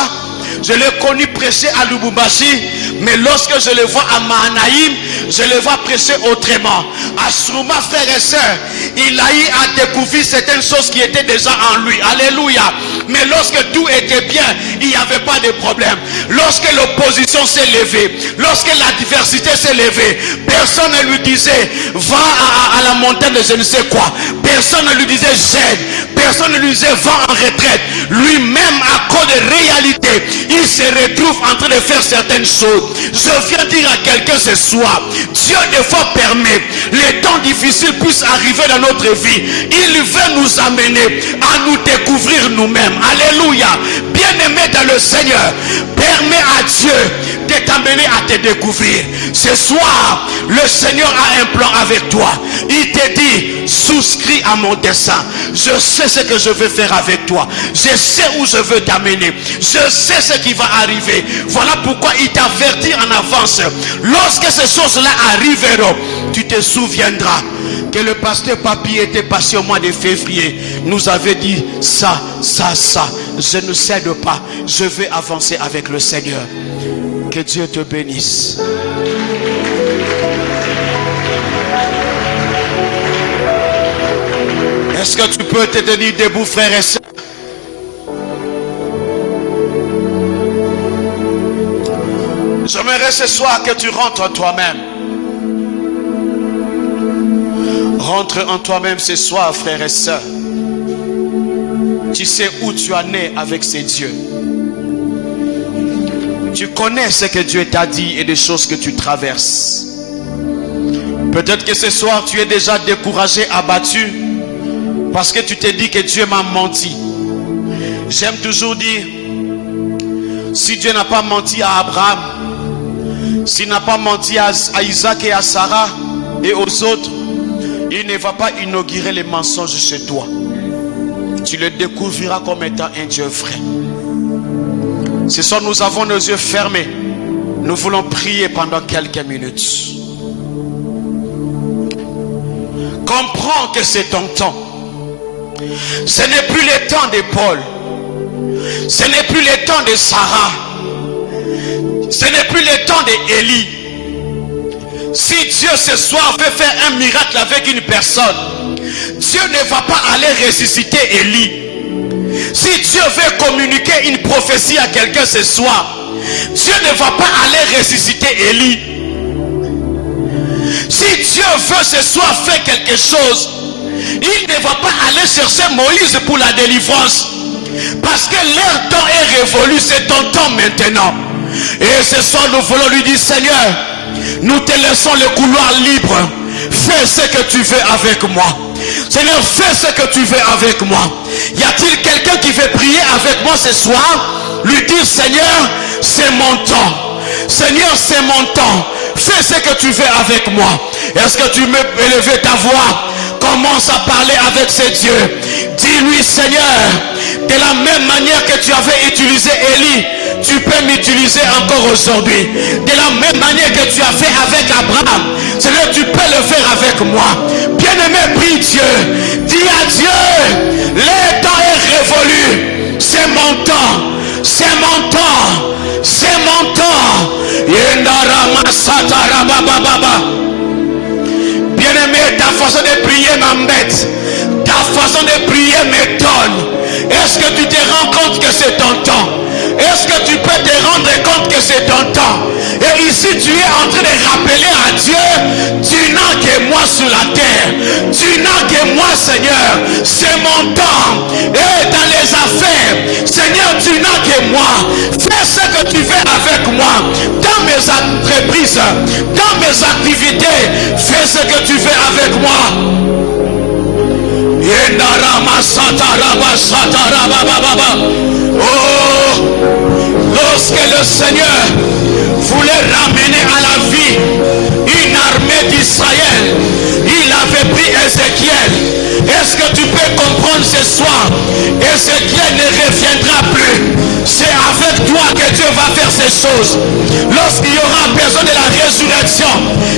je l'ai connu prêcher à Lubumbashi, mais lorsque je le vois à Mahanaïm, je le vois prêcher autrement. À Srouma, frères et sœurs, il a eu à découvrir certaines choses qui étaient déjà en lui. Alléluia. Mais lorsque tout était bien, il n'y avait pas de problème. Lorsque l'opposition s'est levée, lorsque la diversité s'est levée, personne ne lui disait va à la montagne de je ne sais quoi. Personne ne lui disait gêne. Personne ne lui disait va en retraite. Lui-même, à cause de réalité, il se retrouve en train de faire certaines choses. Je viens dire à quelqu'un ce soir, Dieu des fois permet les temps difficiles puissent arriver dans notre vie. Il veut nous amener à nous découvrir nous-mêmes. Alléluia. Bien-aimé dans le Seigneur, permets à Dieu de t'amener à te découvrir. Ce soir, le Seigneur a un plan avec toi. Il te dit, souscris à mon dessein. Je sais ce que je veux faire avec toi. Je sais où je veux t'amener. Je sais ce qui va arriver. Voilà pourquoi il t'avertit en avance. Lorsque ces choses-là arriveront, tu te souviendras que le pasteur Papi était passé au mois de février. Nous avait dit ça. Je ne cède pas. Je vais avancer avec le Seigneur. Que Dieu te bénisse. Est-ce que tu peux te tenir debout, frère et sœur? J'aimerais ce soir que tu rentres en toi-même. Rentre en toi-même ce soir, frère et sœur. Tu sais où tu en es avec ces dieux. Tu connais ce que Dieu t'a dit et des choses que tu traverses. Peut-être que ce soir tu es déjà découragé, abattu, parce que tu te dis que Dieu m'a menti. J'aime toujours dire, si Dieu n'a pas menti à Abraham, s'il n'a pas menti à Isaac et à Sarah et aux autres, il ne va pas inaugurer les mensonges chez toi. Tu le découvriras comme étant un Dieu vrai. Ce soir, nous avons nos yeux fermés. Nous voulons prier pendant quelques minutes. Comprends que c'est ton temps. Ce n'est plus le temps de Paul. Ce n'est plus le temps de Sarah. Ce n'est plus le temps d'Élie. Si Dieu ce soir veut faire un miracle avec une personne, Dieu ne va pas aller ressusciter Élie. Si Dieu veut communiquer une prophétie à quelqu'un ce soir, Dieu ne va pas aller ressusciter Élie. Si Dieu veut ce soir faire quelque chose, il ne va pas aller chercher Moïse pour la délivrance. Parce que leur temps est révolu, c'est ton temps maintenant. Et ce soir nous voulons lui dire, Seigneur, nous te laissons le couloir libre. Fais ce que tu veux avec moi. Seigneur, fais ce que tu veux avec moi. Y a-t-il quelqu'un qui veut prier avec moi ce soir? Lui dire, Seigneur, c'est mon temps. Seigneur, c'est mon temps. Fais ce que tu veux avec moi. Est-ce que tu peux élever ta voix? Commence à parler avec ces dieux. Dis-lui, Seigneur, de la même manière que tu avais utilisé Élie, tu peux m'utiliser encore aujourd'hui. De la même manière que tu as fait avec Abraham, Seigneur, tu peux le faire avec moi. Bien-aimé, prie Dieu. Dis à Dieu, le temps est révolu. C'est mon temps. C'est mon temps. C'est mon temps. Bien-aimé, ta façon de prier m'embête. Ta façon de prier m'étonne. Est-ce que tu te rends compte que c'est ton temps? Est-ce que tu peux te rendre compte que c'est ton temps? Et ici tu es en train de rappeler à Dieu, tu n'as que moi sur la terre. Tu n'as que moi, Seigneur. C'est mon temps. Et dans les affaires, Seigneur, tu n'as que moi. Fais ce que tu veux avec moi. Dans mes entreprises, dans mes activités, fais ce que tu veux avec moi. Oh, lorsque le Seigneur voulait ramener à la vie une armée d'Israël, il avait pris Ézéchiel. Est-ce que tu peux comprendre ce soir? Ézéchiel ne reviendra plus. C'est avec toi que Dieu va faire ces choses. Lorsqu'il y aura besoin de la résurrection direction.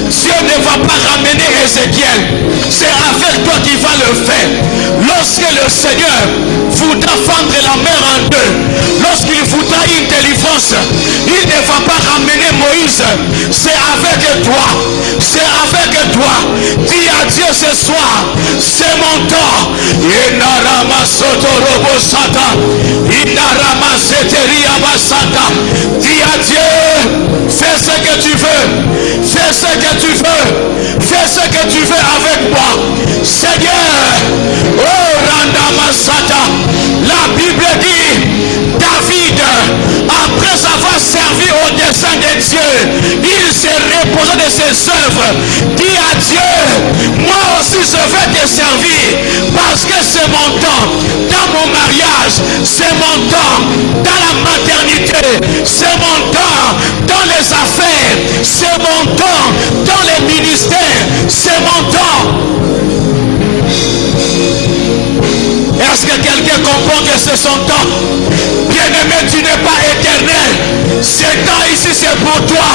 Dieu ne va pas ramener Ézéchiel. C'est avec toi qu'il va le faire. Lorsque le Seigneur voudra fendre la mer en deux, lorsqu'il voudra une délivrance, il ne va pas ramener Moïse. C'est avec toi. C'est avec toi. Dis à Dieu ce soir, c'est mon temps. Dis à Dieu, fais ce que tu veux. Fais ce que tu veux. Fais ce que tu veux avec moi. Seigneur, oh Randamasata, la Bible dit, David, après avoir servi au dessein de Dieu, il s'est reposé de ses œuvres. Dis à Dieu, moi aussi je vais te servir, parce que c'est mon temps dans mon mariage, c'est mon temps dans la maternité, c'est mon temps dans les affaires, c'est mon temps dans les ministères, c'est mon temps. Est-ce que quelqu'un comprend que c'est son temps? Bien-aimé, tu n'es pas éternel. Ce temps ici, c'est pour toi.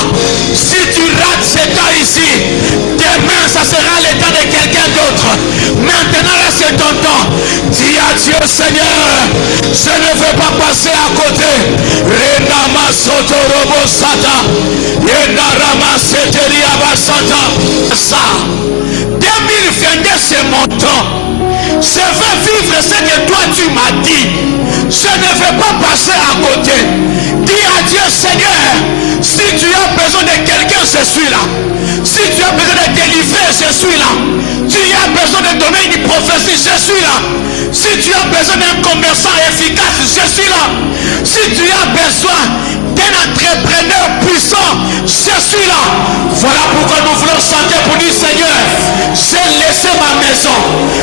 Si tu rates ce temps ici, demain, ça sera le temps de quelqu'un d'autre. Maintenant, là, c'est ton temps. Dis à Dieu, Seigneur, je ne veux pas passer à côté. Renama Sotorobo Sata. Yenarama Seteria Basata. Ça, 2022, c'est mon temps. Je veux vivre ce que toi tu m'as dit. Je ne veux pas passer à côté. Dis à Dieu, Seigneur, si tu as besoin de quelqu'un, je suis là. Si tu as besoin de délivrer, je suis là. Tu as besoin de donner une prophétie, je suis là. Si tu as besoin d'un commerçant efficace, je suis là. Si tu as besoin d'un entrepreneur puissant, je suis là. Voilà pourquoi nous voulons chanter pour dire, Seigneur, j'ai laissé ma maison,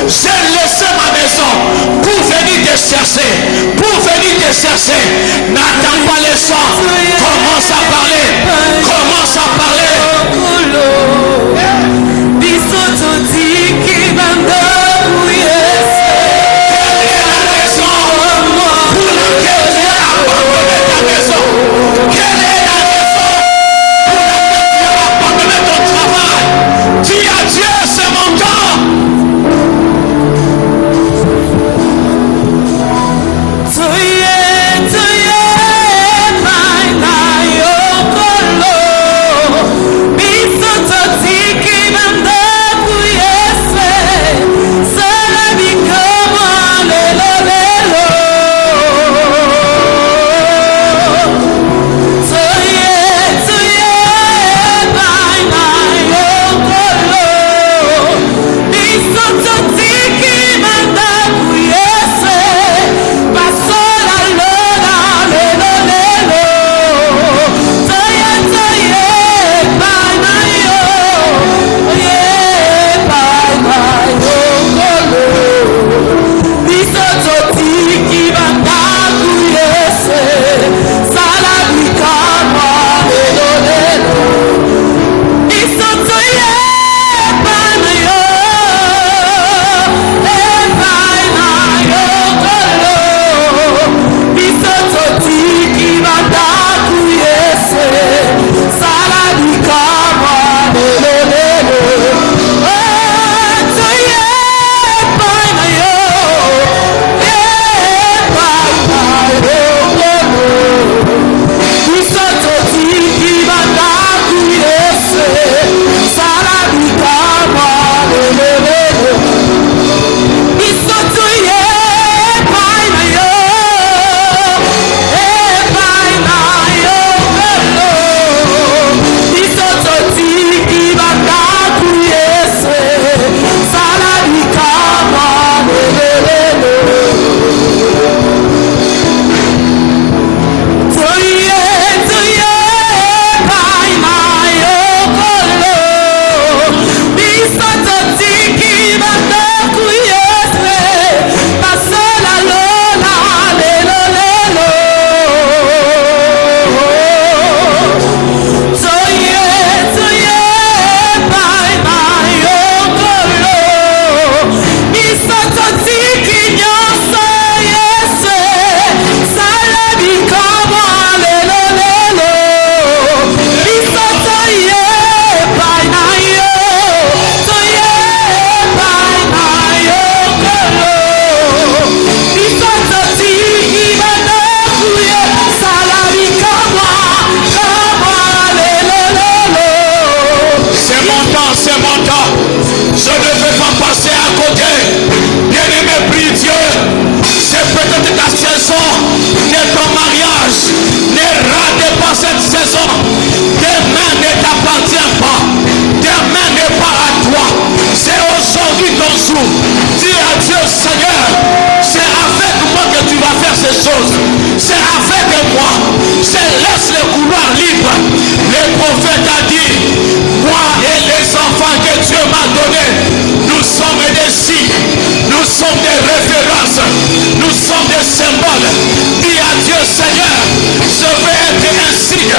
j'ai laissé ma maison pour venir te chercher, pour venir te chercher. N'attends pas les chants, commence à parler, commence à parler. Toye, toye, my, my, oh. prophète a dit, moi et les enfants que Dieu m'a donnés, nous sommes des signes, nous sommes des références, nous sommes des symboles. Dis à Dieu, Seigneur, je vais être un signe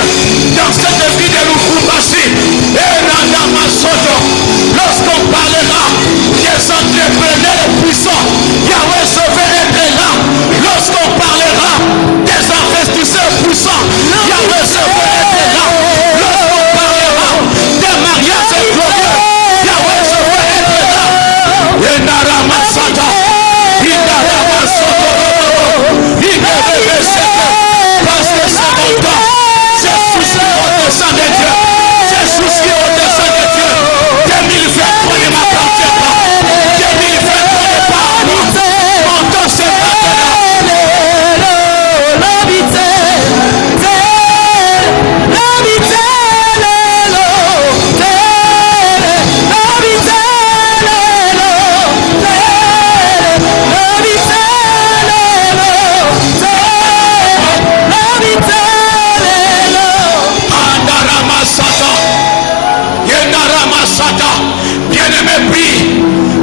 dans cette vie de Lubumbashi. Et lorsqu'on parlera des entrepreneurs puissants, Yahweh, je vais être là. Lorsqu'on parlera des investisseurs puissants, Yahweh, je vais être là. Lorsqu'on parlera des mariages glorieux, Yahweh, je vais être là. Parce que c'est mon temps. C'est souci au dessein de Dieu. C'est souci au dessein de Dieu. 2023 ne m'appartient pas. 2023 n'est pas à moi. Mon temps c'est maintenant. Bien-aimé, prie.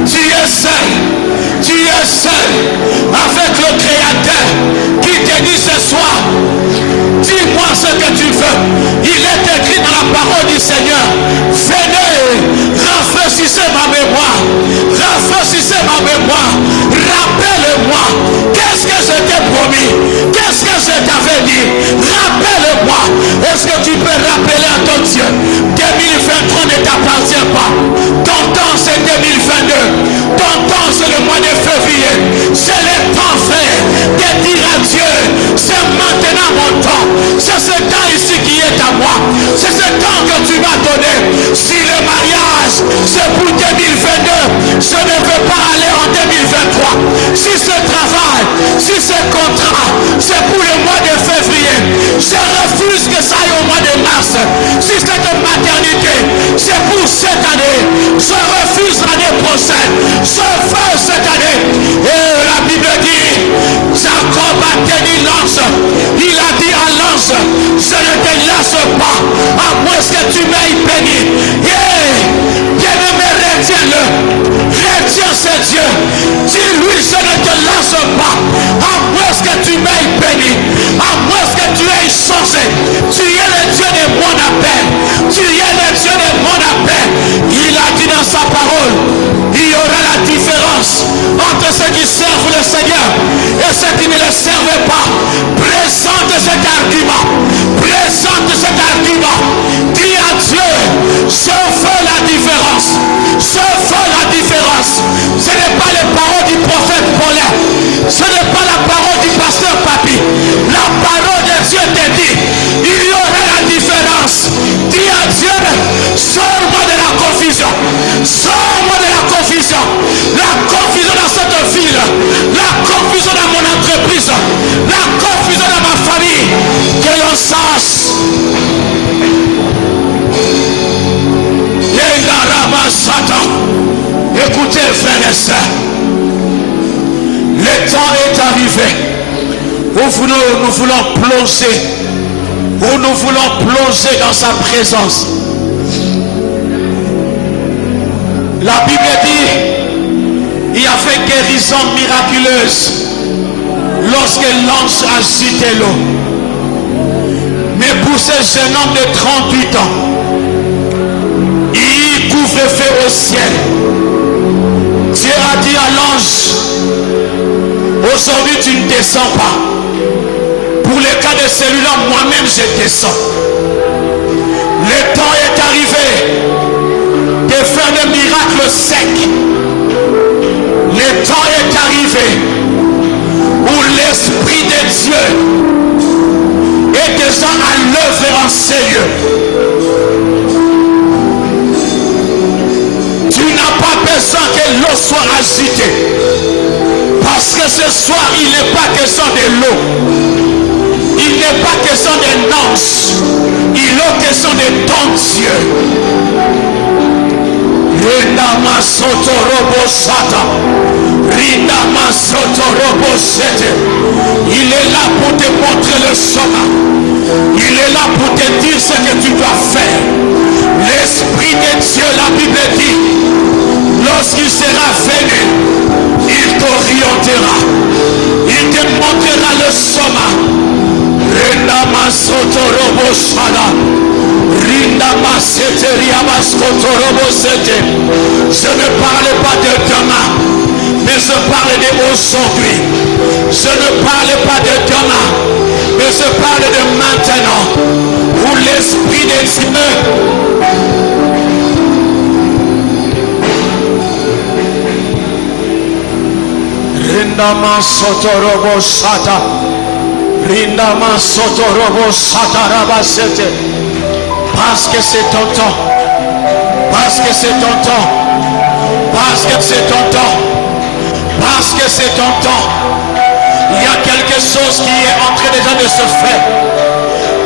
Tu es seul. Tu es seul avec le Créateur qui te dit ce soir, dis-moi ce que tu veux. Il est écrit dans la parole du Seigneur, venez, rafraîchissez ma mémoire. Rafraîchissez ma mémoire. Rappelle-moi, qu'est-ce que je t'ai promis? Qu'est-ce que je t'avais dit? Rappelle-moi. Est-ce que tu peux rappeler à ton Dieu? 2023 ne t'appartient pas. Ton temps c'est 2022. Ton temps c'est le mois de février. C'est le temps, frère, de dire à Dieu, c'est maintenant mon temps. C'est ce temps ici qui est à moi. C'est ce temps que tu m'as donné. Si le mariage c'est pour 2022, je ne veux pas aller en 2023. Si ce travail, si ce contrat, c'est pour le mois de février, je refuse que ça aille au mois de mars. Si cette maternité, c'est pour cette année, je refuse l'année prochaine. Je veux cette année. Et la Bible dit, Jacob a tenu l'ange. Il a dit à l'ange, je ne te laisse pas, à moins que tu m'aies béni. Bien-aimé, retiens-le. Retiens ce Dieu. Dis-lui, je ne te laisse pas, à moins que tu m'aies béni, à moins que tu aies changé. Tu es le Dieu de mon appel. Tu es le Dieu de mon appel. Il a dit dans sa parole, il y aura la différence entre ceux qui servent le Seigneur et ceux qui ne le servent pas. Présente cet argument. Présente cet argument. Dis à Dieu, je veux la différence. Je veux la différence. Ce n'est pas les paroles du prophète Paulin. Ce n'est pas la parole du pasteur Papi. La parole de Dieu te dit, il y aura la différence. Dis à Dieu, sors-moi de la confusion. Sors-moi de la confusion. La confusion dans cette ville. La confusion dans mon entreprise. La confusion dans ma famille. Que l'on sache. Écoutez, frères et sœurs. Le temps est arrivé où nous voulons plonger. Où nous voulons plonger dans sa présence. La Bible dit, il y a fait guérison miraculeuse lorsque l'ange agitait l'eau. Mais pour ce jeune homme de 38 ans, il couvre-feu au ciel. Dieu a dit à l'ange, aujourd'hui tu ne descends pas. Pour le cas de celui-là, moi-même je descends. Le temps est arrivé de faire des miracles secs. Le temps est arrivé où l'Esprit de Dieu est déjà à l'œuvre en ces lieux. Tu n'as pas besoin que l'eau soit agitée. Parce que ce soir, il n'est pas question de l'eau. Il n'est pas question d'un ange. Il est question de ton Dieu. Il est là pour te montrer le chemin. Il est là pour te dire ce que tu dois faire. lorsqu'il sera venu, il t'orientera. Il te montrera le chemin. Rendama sotorobo shada. Rindama seteria baskotorobo sete. Je ne parle pas de demain, mais je parle d'aujourd'hui. Je ne parle pas de demain, mais je parle de maintenant, où l'Esprit de Dieu Rindama sotorobo shata. Rindama sotorobo shata rabasete. Parce que c'est ton temps. Parce que c'est ton temps. Parce que c'est ton temps. Parce que c'est ton temps. Il y a quelque chose qui est en train déjà de se faire.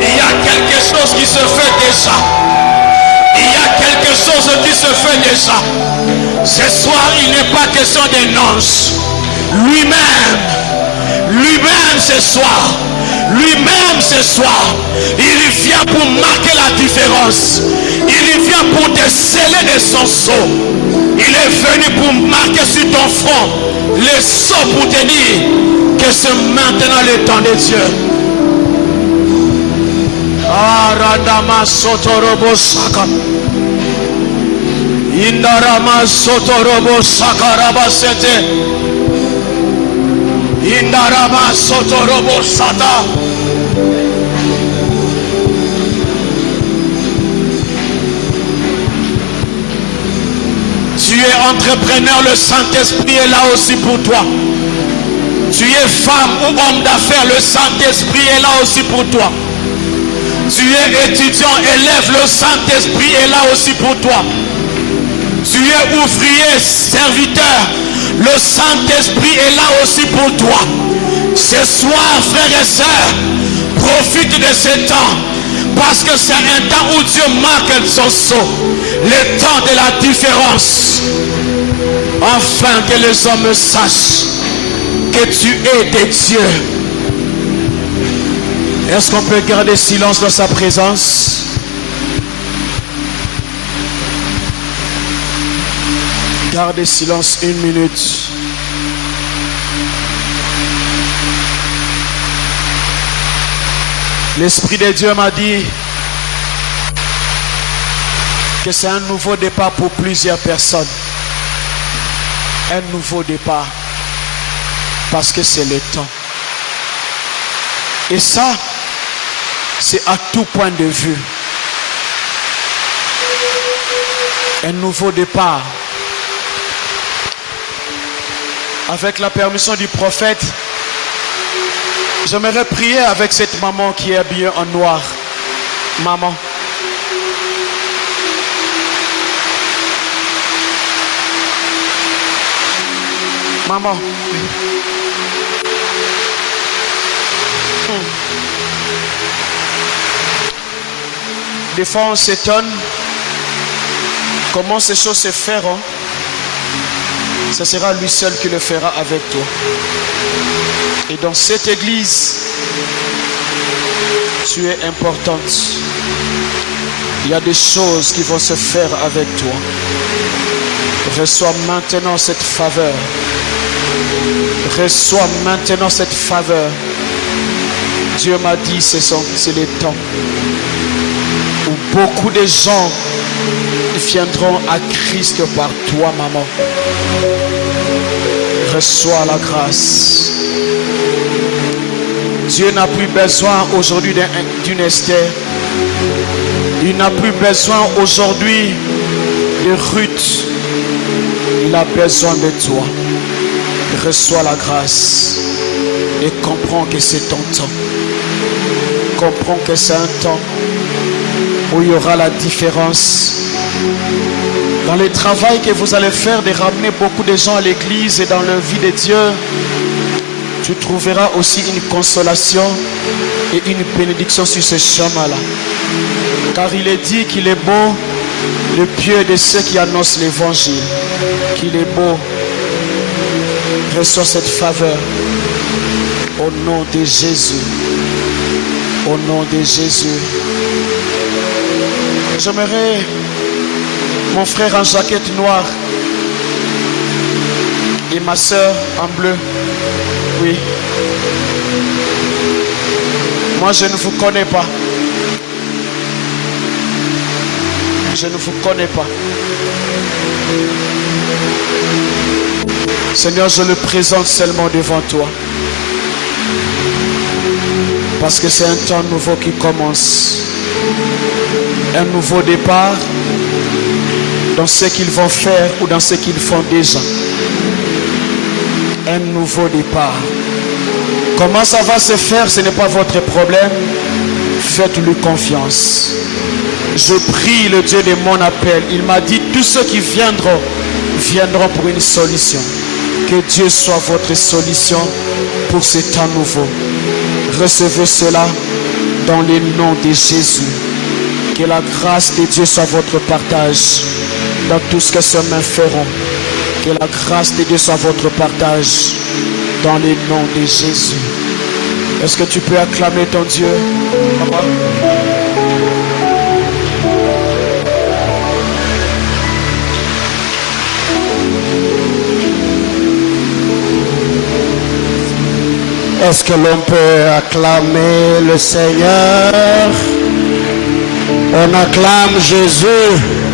Il y a quelque chose qui se fait déjà. Il y a quelque chose qui se fait déjà. Ce soir, il n'est pas question d'annonce. Lui-même ce soir, il vient pour marquer la différence. Il vient pour te sceller de son sceau. Il est venu pour marquer sur ton front le sceau pour te dire que c'est maintenant le temps de Dieu. Aradama sotorobo saka. Indarama sotorobo sakaraba sete. Indarama sotorobo sata. Tu es entrepreneur, le Saint-Esprit est là aussi pour toi. Tu es femme ou homme d'affaires, le Saint-Esprit est là aussi pour toi. Tu es étudiant, élève, le Saint-Esprit est là aussi pour toi. Tu es ouvrier, serviteur, le Saint-Esprit est là aussi pour toi. Ce soir, frères et sœurs, profite de ce temps, parce que c'est un temps où Dieu marque son sceau, le temps de la différence, afin que les hommes sachent que tu es de Dieu. Est-ce qu'on peut garder silence dans sa présence? Gardez silence 1 minute. L'Esprit de Dieu m'a dit que c'est un nouveau départ pour plusieurs personnes. Un nouveau départ. Parce que c'est le temps. Et ça, c'est à tout point de vue. Un nouveau départ. Avec la permission du prophète, j'aimerais prier avec cette maman qui est habillée en noir. Maman. Maman. Des fois on s'étonne comment ces choses se feront. Ce sera lui seul qui le fera avec toi. Et dans cette église, tu es importante. Il y a des choses qui vont se faire avec toi. Reçois maintenant cette faveur. Reçois maintenant cette faveur. Dieu m'a dit c'est le temps où beaucoup de gens viendront à Christ par toi, maman. Reçois la grâce. Dieu n'a plus besoin aujourd'hui d'une Esther. Il n'a plus besoin aujourd'hui de Ruth. Il a besoin de toi. Reçois la grâce et comprends que c'est ton temps. Comprends que c'est un temps où il y aura la différence. Dans le travail que vous allez faire de ramener beaucoup de gens à l'église et dans la vie de Dieu, tu trouveras aussi une consolation et une bénédiction sur ce chemin-là. Car il est dit qu'il est beau le pied de ceux qui annoncent l'évangile. Qu'il est beau. Reçois cette faveur. Au nom de Jésus. Au nom de Jésus. J'aimerais, mon frère en jaquette noire, Et ma soeur en bleu. Oui. Moi, je ne vous connais pas. Je ne vous connais pas. Seigneur, je le présente seulement devant toi. Parce que c'est un temps nouveau qui commence. Un nouveau départ dans ce qu'ils vont faire ou dans ce qu'ils font déjà. Un nouveau départ. Comment ça va se faire, ce n'est pas votre problème. Faites-lui confiance. Je prie le Dieu de mon appel. Il m'a dit, tous ceux qui viendront pour une solution. Que Dieu soit votre solution pour ce temps nouveau. Recevez cela dans le nom de Jésus. Que la grâce de Dieu soit votre partage dans tout ce que ses mains feront. Que la grâce de Dieu soit votre partage dans le nom de Jésus. Est-ce que tu peux acclamer ton Dieu? Papa? Est-ce que l'on peut acclamer le Seigneur? On acclame Jésus.